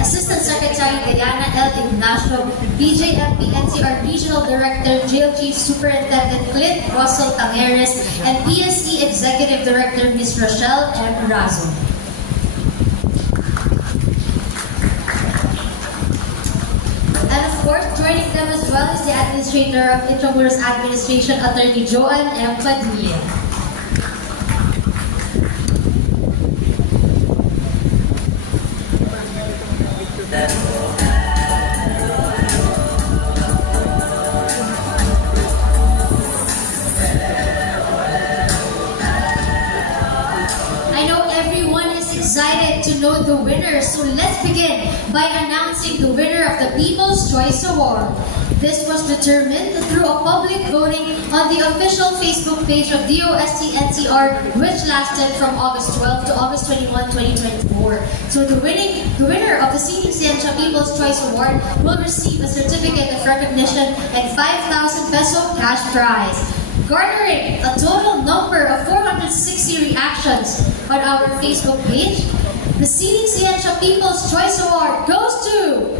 Assistant Secretary Diana L. Ignacio, BJMP-NCR Regional Director Jail Chief Superintendent Clint Russell Tangeres, and PSC Executive Director Ms. Rochelle M. Razo. And of course, joining them as well is the Administrator of Intramuros Administration, Attorney Joan M. Padilla. I know everyone is excited to know the winners, so let's begin by announcing the winner of the People's Choice Award. This was determined through a public voting on the official Facebook page of DOST-NCR, which lasted from August 12 to August 21, 2024. So the winner of the Sining Ciencia People's Choice Award will receive a certificate of recognition and 5,000 peso cash prize, garnering a total number of 460 reactions on our Facebook page. The Sining Ciencia People's Choice Award goes to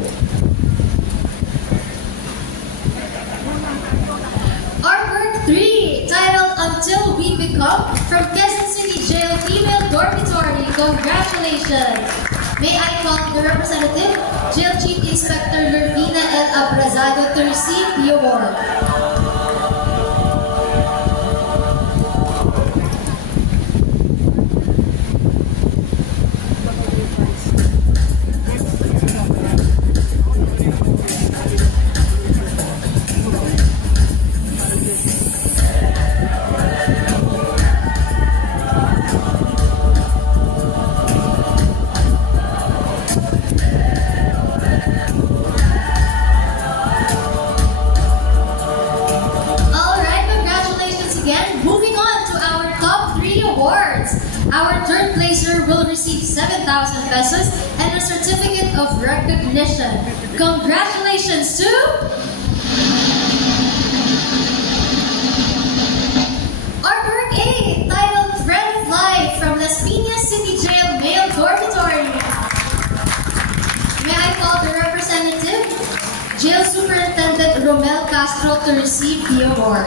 Artwork 3, titled Until We Become, from Quezon City Jail Female Dormitory. Congratulations! May I call the representative, Jail Chief Inspector Lurvina L. Abrazado, to receive the award. Our third placer will receive 7,000 pesos and a certificate of recognition. Congratulations to Artwork A, titled Thread of Life from Las Piñas City Jail Male Dormitory. May I call the representative, Jail Superintendent Romel Castro, to receive the award.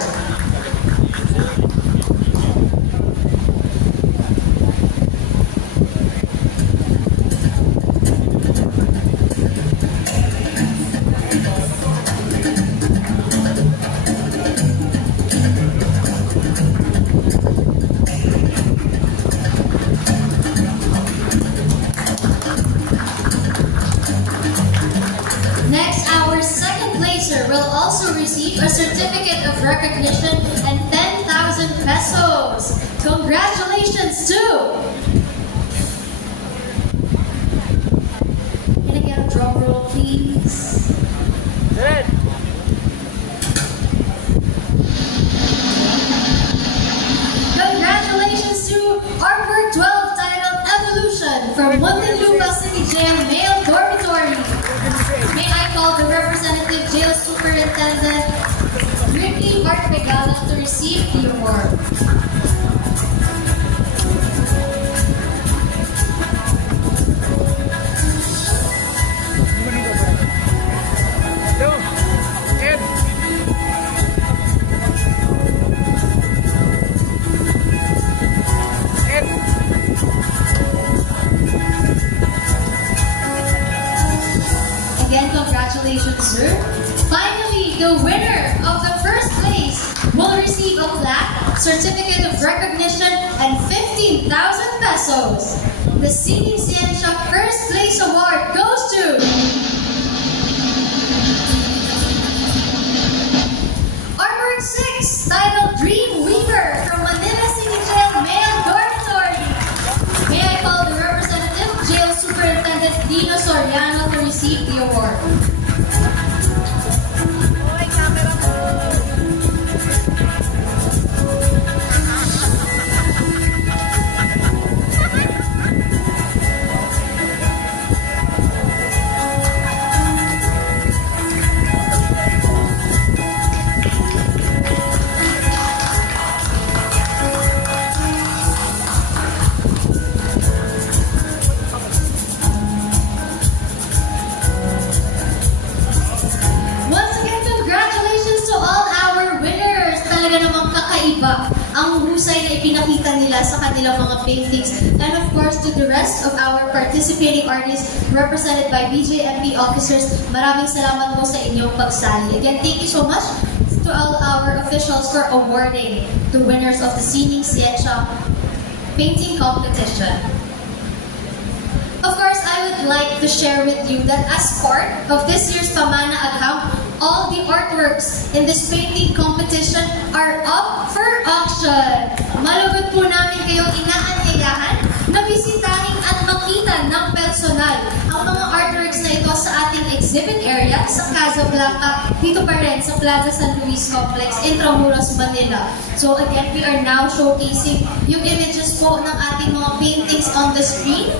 Next, our second placer will also receive a certificate of recognition and 10,000 pesos. Congratulations to... Can I get a drum roll, please? Good. Congratulations to Artwork 12, titled Evolution from Muntinlupa City Jail Male Dormitory. May I call the representative Jail Superintendent Ricky Bartpegala to receive the award. Again, congratulations, sir. Finally, the winner of the first place will receive a plaque, certificate of recognition, and 15,000 pesos. The Sining Ciencia First Place Award goes to Artwork 6, titled Dream Weaver from Manila City Jail Male Dormitory. May I call the representative, Jail Superintendent Dino Soriano, to receive the award. Ang husay na ipinakita nila sa kanilang mga paintings, and of course to the rest of our participating artists represented by BJMP officers, maraming salamat po sa inyong pagsali. Again, thank you so much to all our officials for awarding the winners of the Sining Ciencia painting competition. Of course, I would like to share with you that as part of this year's Pamana Agham, all the artworks in this painting competition are up for auction. Malugod po namin kayong inaanyayahan na bisitahin at makita ng personal ang mga artworks na ito sa ating exhibit area sa Casablanca, dito pa rin sa Plaza San Luis Complex, Intramuros, Manila. So again, we are now showcasing yung images po ng ating mga paintings on the screen.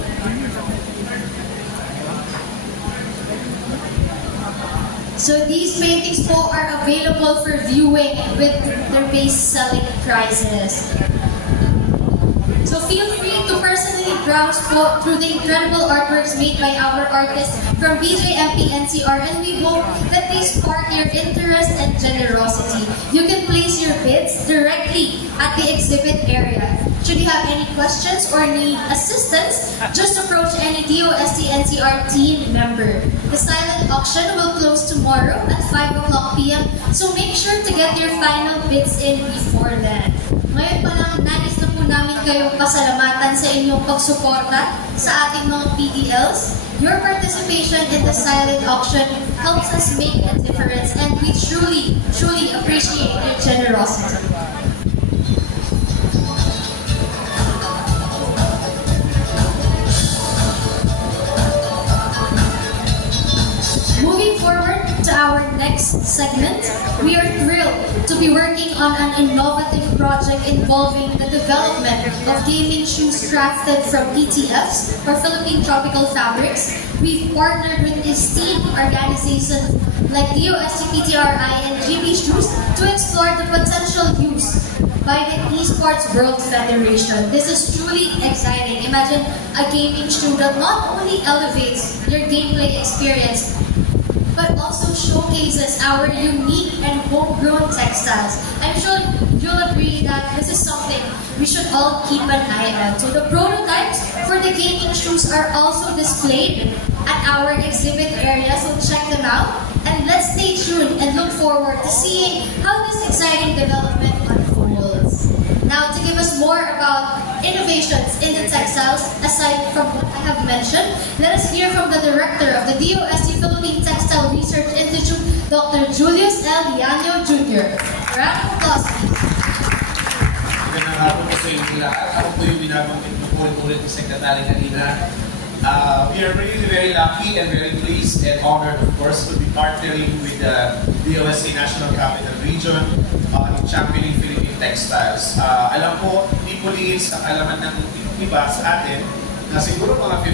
So these paintings po are available for viewing with their base selling prices. So feel free to personally browse po through the incredible artworks made by our artists from BJMP NCR, and we hope that they spark your interest and generosity. You can place your bids directly at the exhibit area. Should you have any questions or need assistance, just approach any DOST NCR team member. The silent auction will close tomorrow at 5 o'clock p.m. So make sure to get your final bids in before then. Ngayon pa lang, nais na po namin kayong pasalamatan sa inyong pagsuporta sa ating mga PDLs. Your participation in the silent auction helps us make a difference, and we truly, truly appreciate your generosity. Moving forward to our next segment, we are thrilled to be working on an innovative project involving the development of gaming shoes crafted from PTFs, or Philippine Tropical Fabrics. We've partnered with esteemed organizations like DOST PTRI and GB Shoes to explore the potential use by the Esports World Federation. This is truly exciting. Imagine a gaming shoe that not only elevates your gameplay experience, but also showcases our unique and homegrown textiles. I'm sure you'll agree that this is something we should all keep an eye on. So the prototypes for the gaming shoes are also displayed at our exhibit area, so check them out. And let's stay tuned and look forward to seeing how this exciting development unfolds. Now, to give us more about innovations in the textiles, aside from what I have mentioned, let us hear from the director of the DOST Philippine Textile Research Institute, Dr. Julius L. Liano Jr. Round of applause, please. Magandang hapon po sa inyo lahat. Ako po yung binabanggit mo ulit ni Secretary kanina. We are really very lucky and very pleased and honored, of course, to be partnering with the DOST National Capital Region in championing Philippine textiles. Alam ko, hindi po liis ang alaman ng iba sa atin na siguro mga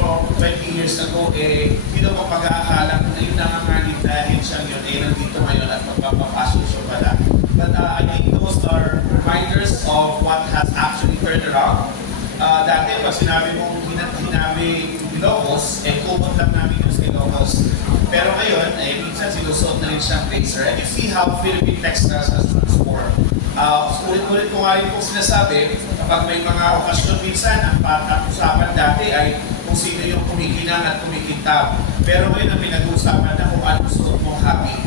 15 or 20 years ago, hindi naman pag-aakalang na yung nangangalit dahil siya yun, nandito ngayon at magpapapasok siya pala. But I think those are reminders of what has actually turned around. Dati, pag sinabi mong hinabi Ilocos, kumot lang namin yung Ilocos. Pero ngayon, minsan sinusuot na rin siyang blazer. And you see how Philippine textiles has transformed. Ulit-ulit ko nga rin po sinasabi, kapag may mga okasyon minsan, ang usapan dati ay kung sino yung kumikinang at kumikintab. Pero ngayon, ang pinag-uusapan na kung ano suot mong hobby.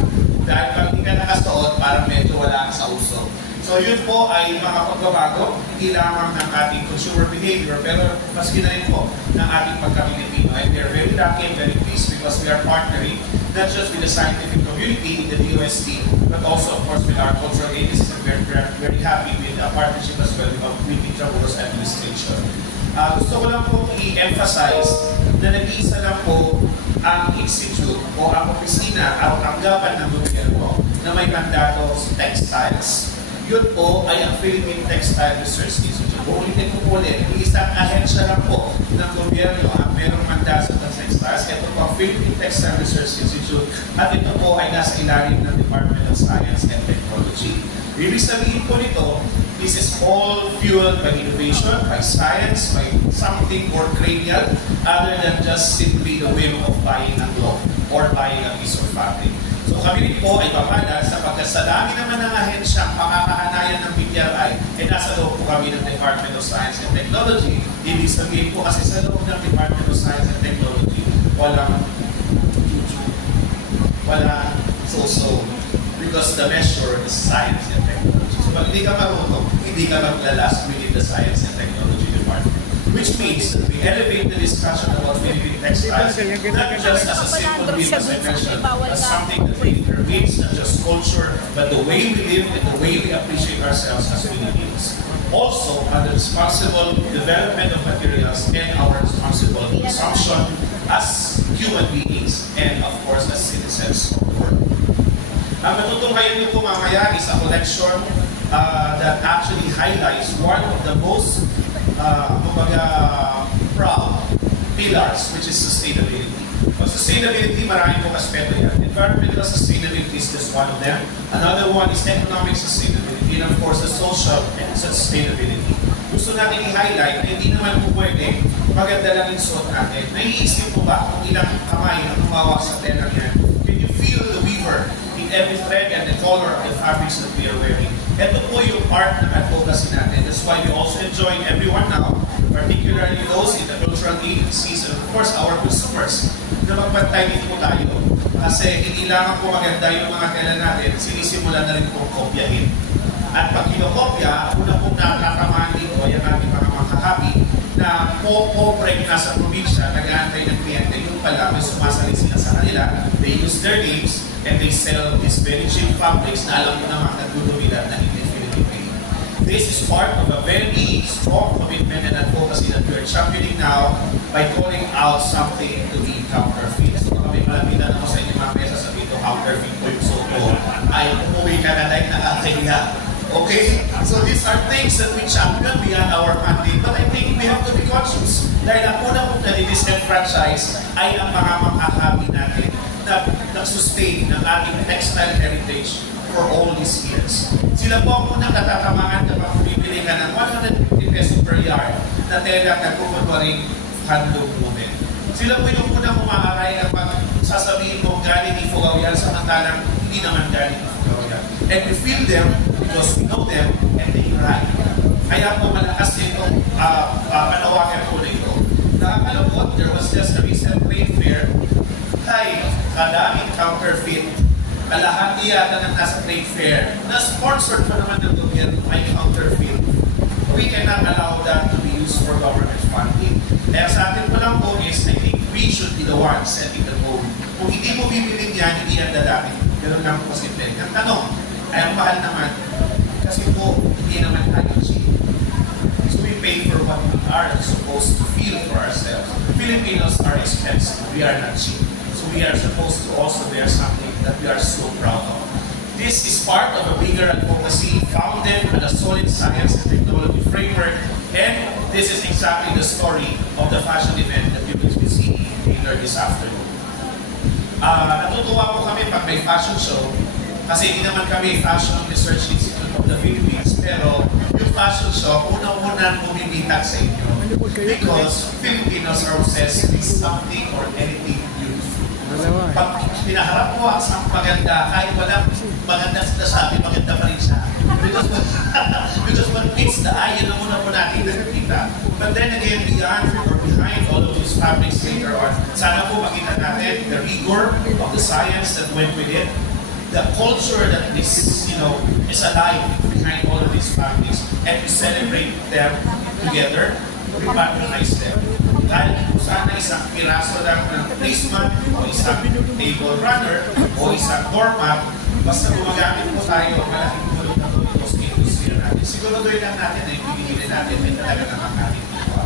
Dahil pag hindi ka nakasuot, parang medyo wala sa uso. So yun po ay mga pagbabago, hindi lamang ng ating consumer behavior, pero maski na rin po ng ating pagka-Pilipino. And we are very lucky and very pleased because we are partnering not just with the scientific community in the DOST, but also of course with our cultural agencies, and we are very happy with the partnership as well with Intramuros administration. Gusto ko lang po i-emphasize na nag-iisa lang po ang institute o ang opisina, ang tanggapan ng gobyerno na may mandato sa textiles. Yun po ay ang Philippine Textile Research Institute. Ulitin ko po ulit, isang ahensya lang po ng gobyerno ang merong mandato sa textiles. Ito po ang Philippine Textile Research Institute at ito po ay nasa ilalim ng Department of Science and Technology. Ibig sabihin po nito, this is all fueled by innovation, by science, by something more cranial other than just simply the whim of buying a cloth or buying a piece of fabric. So kami rin po ay papala sapagkat sa dami naman ng ahensyang pakakahanayan ng PTRI nasa loob po kami ng Department of Science and Technology. Ibig sabihin po kasi sa loob ng Department of Science and Technology, walang so-so because the measure is science and technology. So pag hindi ka marunong, hindi ka maglalast within the Science and Technology Department. Which means that we elevate the discussion about Philippine textiles not just as a simple whim, as I mentioned, as something that really permeates not just culture, but the way we live and the way we appreciate ourselves as Filipinos. Also, on the responsible development of materials and our responsible consumption as human beings and, of course, as citizens of the world. Ang matutunghayan nyo po mamaya is a collection that actually highlights one of the most proud pillars, which is sustainability. For sustainability, marami pong aspeto yan. Environmental sustainability is just one of them. Another one is economic sustainability, and of course, the social sustainability. Gusto natin i-highlight na hindi naman po pwede maganda lang yung suot natin. Naiisip po ba kung ilang kamay ang humawak sa tela yan? Can you feel the weaver in every thread and the color of the fabrics that we are wearing? Ito po yung part ng advocacy natin. That's why we also enjoin everyone now, particularly those in the cultural agencies and of course our consumers, na magbantay din po tayo. Kasi hindi lang po maganda yung mga tela natin, sinisimulan na rin pong kopyahin. At pag kinokopya, una pong nakatamaan dito ay ang ating mga makahabi na po-break na sa probinsya, nag-aantay ng kliyente, yung pala may sumasalit sila sa kanila, they use their names, and they sell these very cheap fabrics na alam mo naman nagdudumila na hindi Philippine. This is part of a very strong commitment and advocacy that we are championing now by calling out something to be counterfeit. So kami malapitan ako sa inyo mga mesa sa dito, counterfeit po yung soto, ay umuwi ka na dahil nakakahiya. Okay? So these are things that we champion beyond our mandate, but I think we have to be conscious. Dahil ang unang punta ni disenfranchise ay ang mga makahabi natin na nag-sustain ng ating textile heritage for all these years. Sila po ang unang natatamaan kapag bibili ka ng 150 pesos per yard na tela na kumunwaring handloom women. Sila po yung unang umaaray kapag sasabihin mo galing Ifugao yan samantalang hindi naman galing Ifugao yan. And we feel them because we know them and they cry. Kaya po malakas itong panawagan po na ito. Nakakalungkot, there was just a recent trade fair ay kadaming counterfeit. Kalahati yata ng nasa trade fair na sponsored pa naman ng gobyerno ay counterfeit. We cannot allow that to be used for government funding. Kaya sa atin po lang po is, I think we should be the ones setting the goal. Kung hindi mo bibilin yan, hindi yan dadami. Ganun lang po simple. Ang tanong, ay ang mahal naman. Kasi po, hindi naman tayo cheap. So we pay for what we are supposed to feel for ourselves. Filipinos are expensive. We are not cheap. So we are supposed to also bear something that we are so proud of. This is part of a bigger advocacy founded on a solid science and technology framework, and this is exactly the story of the fashion event that you will be seeing later this afternoon. Natutuwa po kami pag may fashion show, kasi hindi naman kami Fashion Research Institute of the Philippines, pero yung fashion show, unang-unang bumibitag sa inyo because Filipinos are obsessed with something or anything beautiful. Pag pinaharap mo ang isang maganda, kahit walang maganda sa sabi, maganda pa rin siya. Because what meets the eye, yun ang muna po natin nakikita. But then again, beyond or behind all of these fabrics later on, sana po makita natin the rigor of the science that went with it, the culture that is, is alive behind all of these fabrics, and to celebrate them together, we patronize them. Dahil kung sana isang piraso lang ng placement, o isang table runner, o isang doormat, basta gumagamit po tayo, malaking tulong na tulong sa industriya natin. Siguraduhin lang natin na ibibigilin natin ay talaga nakakalit dito.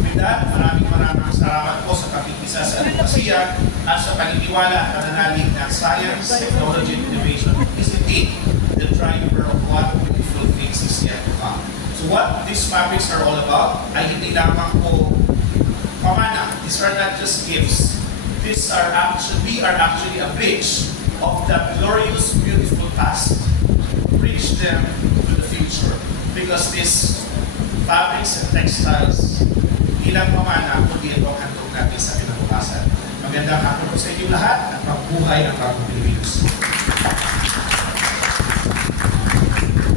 With that, maraming salamat po sa pakikisa sa advokasya at sa paniniwala at pananalig ng science, technology, and innovation is indeed the driver of what beautiful things is yet to come. So what these fabrics are all about ay hindi lamang po pamana. These are not just gifts. We are actually a bridge of that glorious, beautiful past. Bridge them to the future. Because these fabrics and textiles, hindi lang pamana, kundi ito ang handog natin sa kinabukasan. Magandang hapon po sa inyo lahat at magbuhay ang bagong Pilipinas.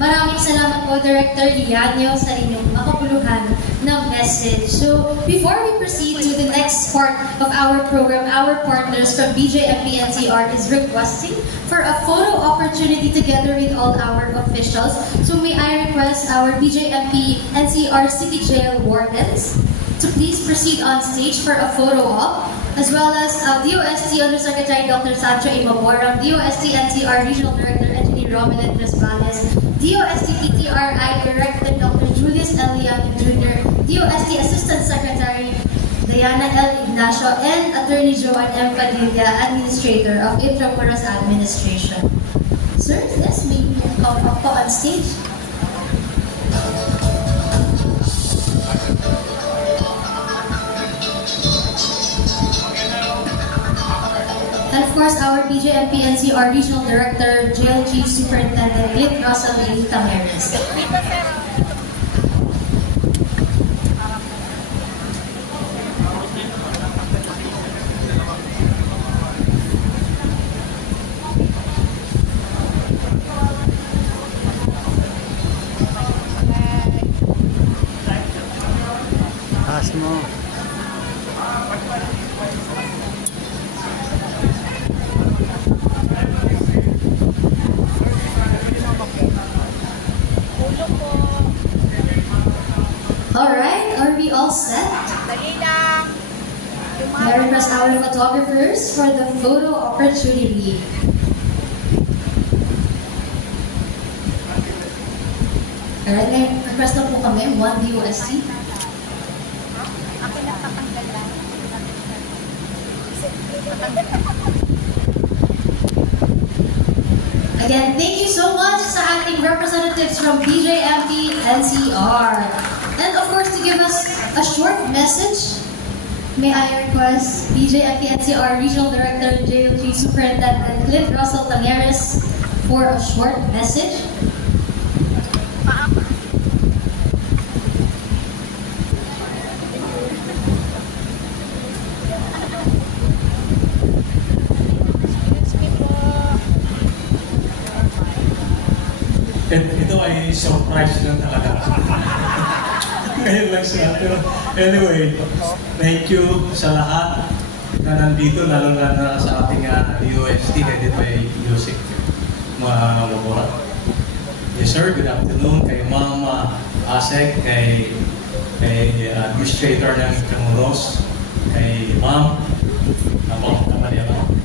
Maraming salamat po, Director Lianio, sa inyong makapuluhan na message. So, before we proceed to the next part of our program, our partners from BJMP NCR is requesting for a photo opportunity together with all our officials. So, may I request our BJMP NCR City Jail Wardens to please proceed on stage for a photo op, as well as DOST Undersecretary Dr. Sancho Imaborang, DOST NCR Regional Director Engineer Romelan Resbales, DOST PTRI Director Dr. Julius L. Liang Jr., DOST Assistant Secretary Diana L. Ignacio, and Attorney Joan M. Padilla, Administrator of Intramuros Administration. Sir, yes, may come up po on stage. And of course, our BJMP NCR Regional Director, Jail Chief Superintendent Lit Russell A. Tameres. Taas mo. Alright, are we all set? I request our photographers for the photo opportunity. Alright, may request na po kami, 1 DOST. Again, thank you so much sa ating representatives from BJMP NCR. And of course, to give us a short message, may I request BJMP NCR Regional Director, JOG Superintendent Cliff Russell Tangeres for a short message. Ito ay surprise lang talaga. Ngayon lang siya. Pero anyway, thank you sa lahat na nandito, lalo na sa ating DOST, headed by Yusik Mabora. Yes sir, good afternoon kay Ma'am Asek, kay Administrator ng Kamuros, kay Ma'am,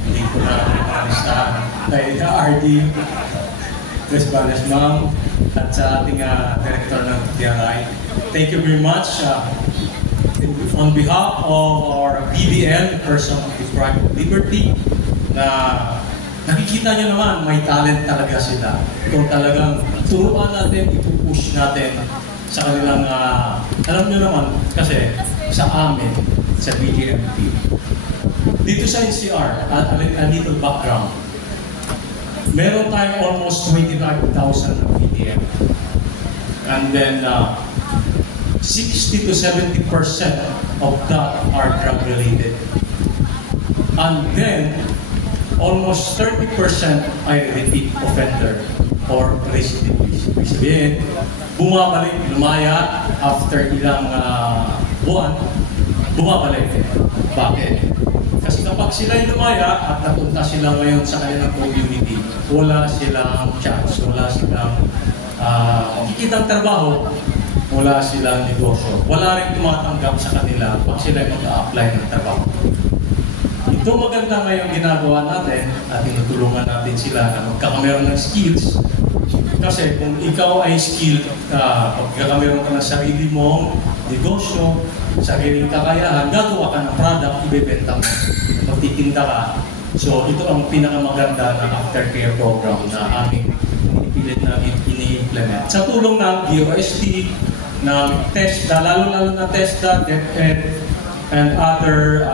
hindi ko na listahan, kay RD, Chris Banes Ma'am, at sa ating Director ng TRI. Thank you very much. On behalf of our BDL, Person Deprived of Liberty, na nakikita nyo naman, may talent talaga sila. Kung talagang turuan natin, ipupush natin sa kanilang, alam nyo naman, kasi sa amin, sa BDMP. Dito sa NCR, a little background. Meron tayong almost 25,000 na BDM. And then, 60 to 70% of that are drug-related. And then, almost 30% ay repeat offender or recidivist. Ibig sabihin, bumabalik, lumaya, after ilang buwan, bumabalik. Bakit? Kasi kapag sila'y lumaya at napunta sila ngayon sa kanilang community, wala silang chance, wala silang makikitang trabaho, wala silang negosyo. Wala rin tumatanggap sa kanila pag sila'y mag-a-apply ng trabaho. Ito maganda ngayon ginagawa natin at tinutulungan natin sila na magkakameron ng skills. Kasi kung ikaw ay skilled, pagkakameron ka ng sarili mong negosyo, sariling kakayahan, gagawa ka ng product, ibebenta mo, magtitinda ka. So ito ang pinakamaganda na aftercare program na aming pinipilit namin ini-implement. Sa tulong ng DOST, ng TESDA, lalo-lalo na TESDA, DepEd, and other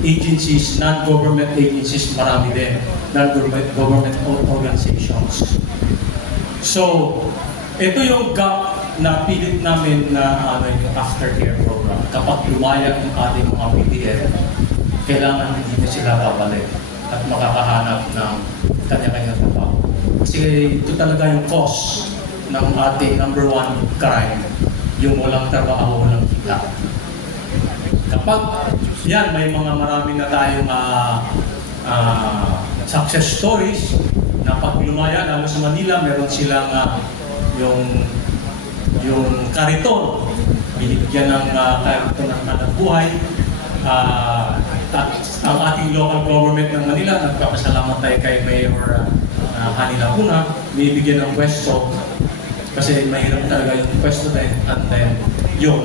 agencies, non-government agencies, marami din, non-government organizations. So, ito yung gap na pilit namin na yung aftercare program. Kapag lumaya ang ating mga PDL, kailangan hindi na sila babalik at makakahanap ng kanya-kanyang trabaho. Kasi ito talaga yung cause ng ating number one crime, yung walang trabaho, walang kita. Kapag yan, may marami na tayong success stories na pag lumaya, lalo sa Manila, meron silang yung kariton, binibigyan ng kariton ng hanap buhay. At ang ating local government ng Manila, nagpapasalamat tayo kay Mayor Hani Laguna, binibigyan ng pwesto kasi mahirap talaga yung pwesto din, and then yung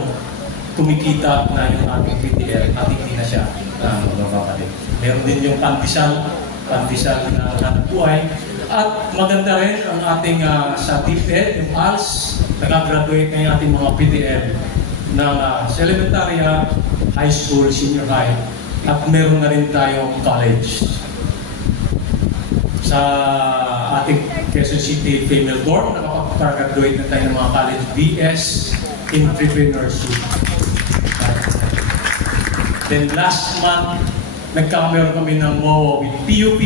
kumikita na yung ating PTL at hindi na siya magbabalit. Meron din yung pandesal na hanap buhay. At maganda rin ang ating sa DepEd, yung ALS, nag-graduate na yung ating mga PTL ng elementarya, high school, senior high, at meron na rin tayong college. Sa ating Quezon City Female Dorm, nakapag-graduate na tayo ng mga college BS Entrepreneurship. Then last month, nagkakameron kami ng MOA with PUP.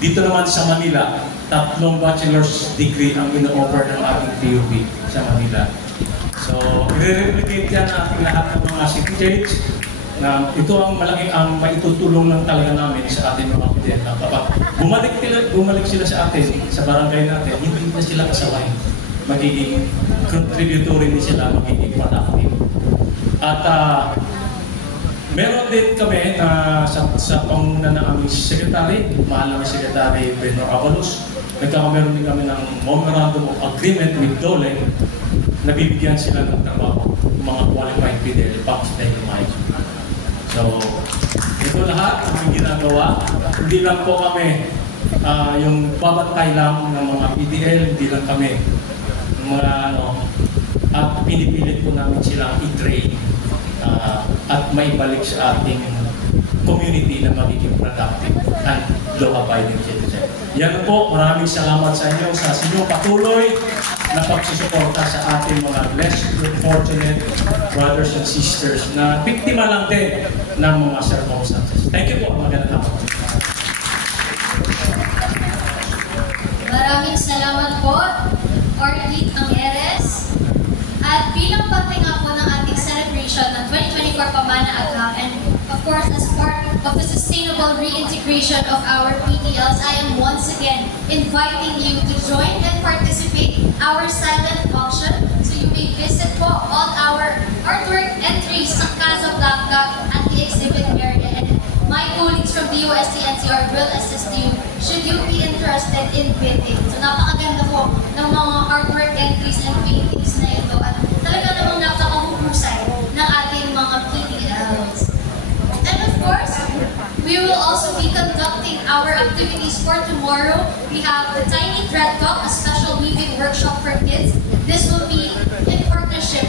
Dito naman sa Manila, 3 bachelor's degree ang ino-offer ng ating PUP sa Manila. So So, i-replicate yan natin lahat ng mga certificates na ito ang malaking ang maitutulong lang talaga namin sa ating mga PDL na kapag bumalik sila sa atin, sa barangay natin, hindi na sila kasaway. Magiging contributory din sila, magiging productive. At meron din kami na sa panguna ng aming secretary, mahal namin secretary Benor Avalos, nagkakameron din kami ng memorandum of agreement with DOLE na bibigyan sila ng trabaho ng mga qualified PDL pang sa tayo. So, ito lahat ang ginagawa. Hindi lang po kami yung babantay lang ng mga PDL, hindi lang kami mga at pinipilit po namin silang i-train at maibalik sa ating community na magiging productive and law-abiding citizen. Yan po, maraming salamat sa inyo sa inyong patuloy na pagsusuporta sa ating mga less fortunate brothers and sisters na biktima lang din ng mga circumstances. Thank you po, magandang hapon. Maraming salamat po, Orly Angeres. At bilang parte nga po ng ating celebration ng 2024 Pamana Agam, and of course as part of the sustainable reintegration of our PDLs, I am once again inviting you to join and participate our silent auction. So you may visit po all our artwork entries sa Casablanca at the exhibit area, and my colleagues from the UST NCR will assist you should you be interested in bidding. So napakaganda po ng mga artwork entries and paintings na ito, at talaga namang napakahuhusay ng ating mga PDLs. And of course, we will also be conducting our activities for tomorrow. We have the Tiny Thread Talk, a special weaving workshop for kids. This will be in partnership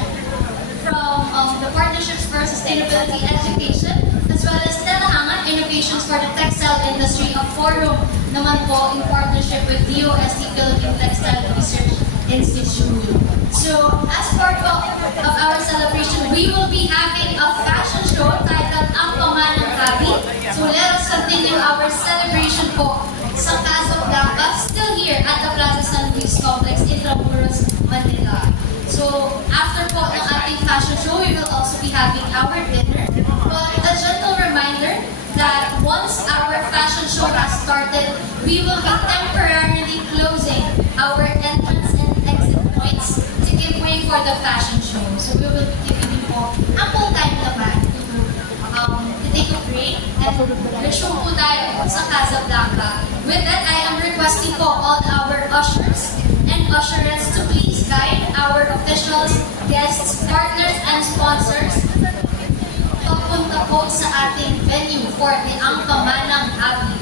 from the Partnerships for Sustainability Education, as well as Telahanga Innovations for the Textile Industry, a forum naman po in partnership with DOST Philippine Textile Research Institute. So, as part of our celebration, we will be having a fashion show titled Ang Pamanang Gabi. So, let us continue our celebration po sa Casablanca, still here at the Plaza San Luis Complex, Intramuros, Manila. So, after po ng ating fashion show, we will also be having our dinner. But a gentle reminder that once our fashion show has started, we will be temporarily closing our entrance and exit points to give way for the fashion show. So we will be giving you po ample time naman to take a break and resume po tayo sa Casablanca. With that, I am requesting po all our ushers and usherettes to please guide our officials, guests, partners, and sponsors papunta po sa ating venue for the Ang Pamanang Gabi.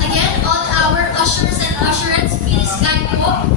Again, all our ushers and usherettes, please guide po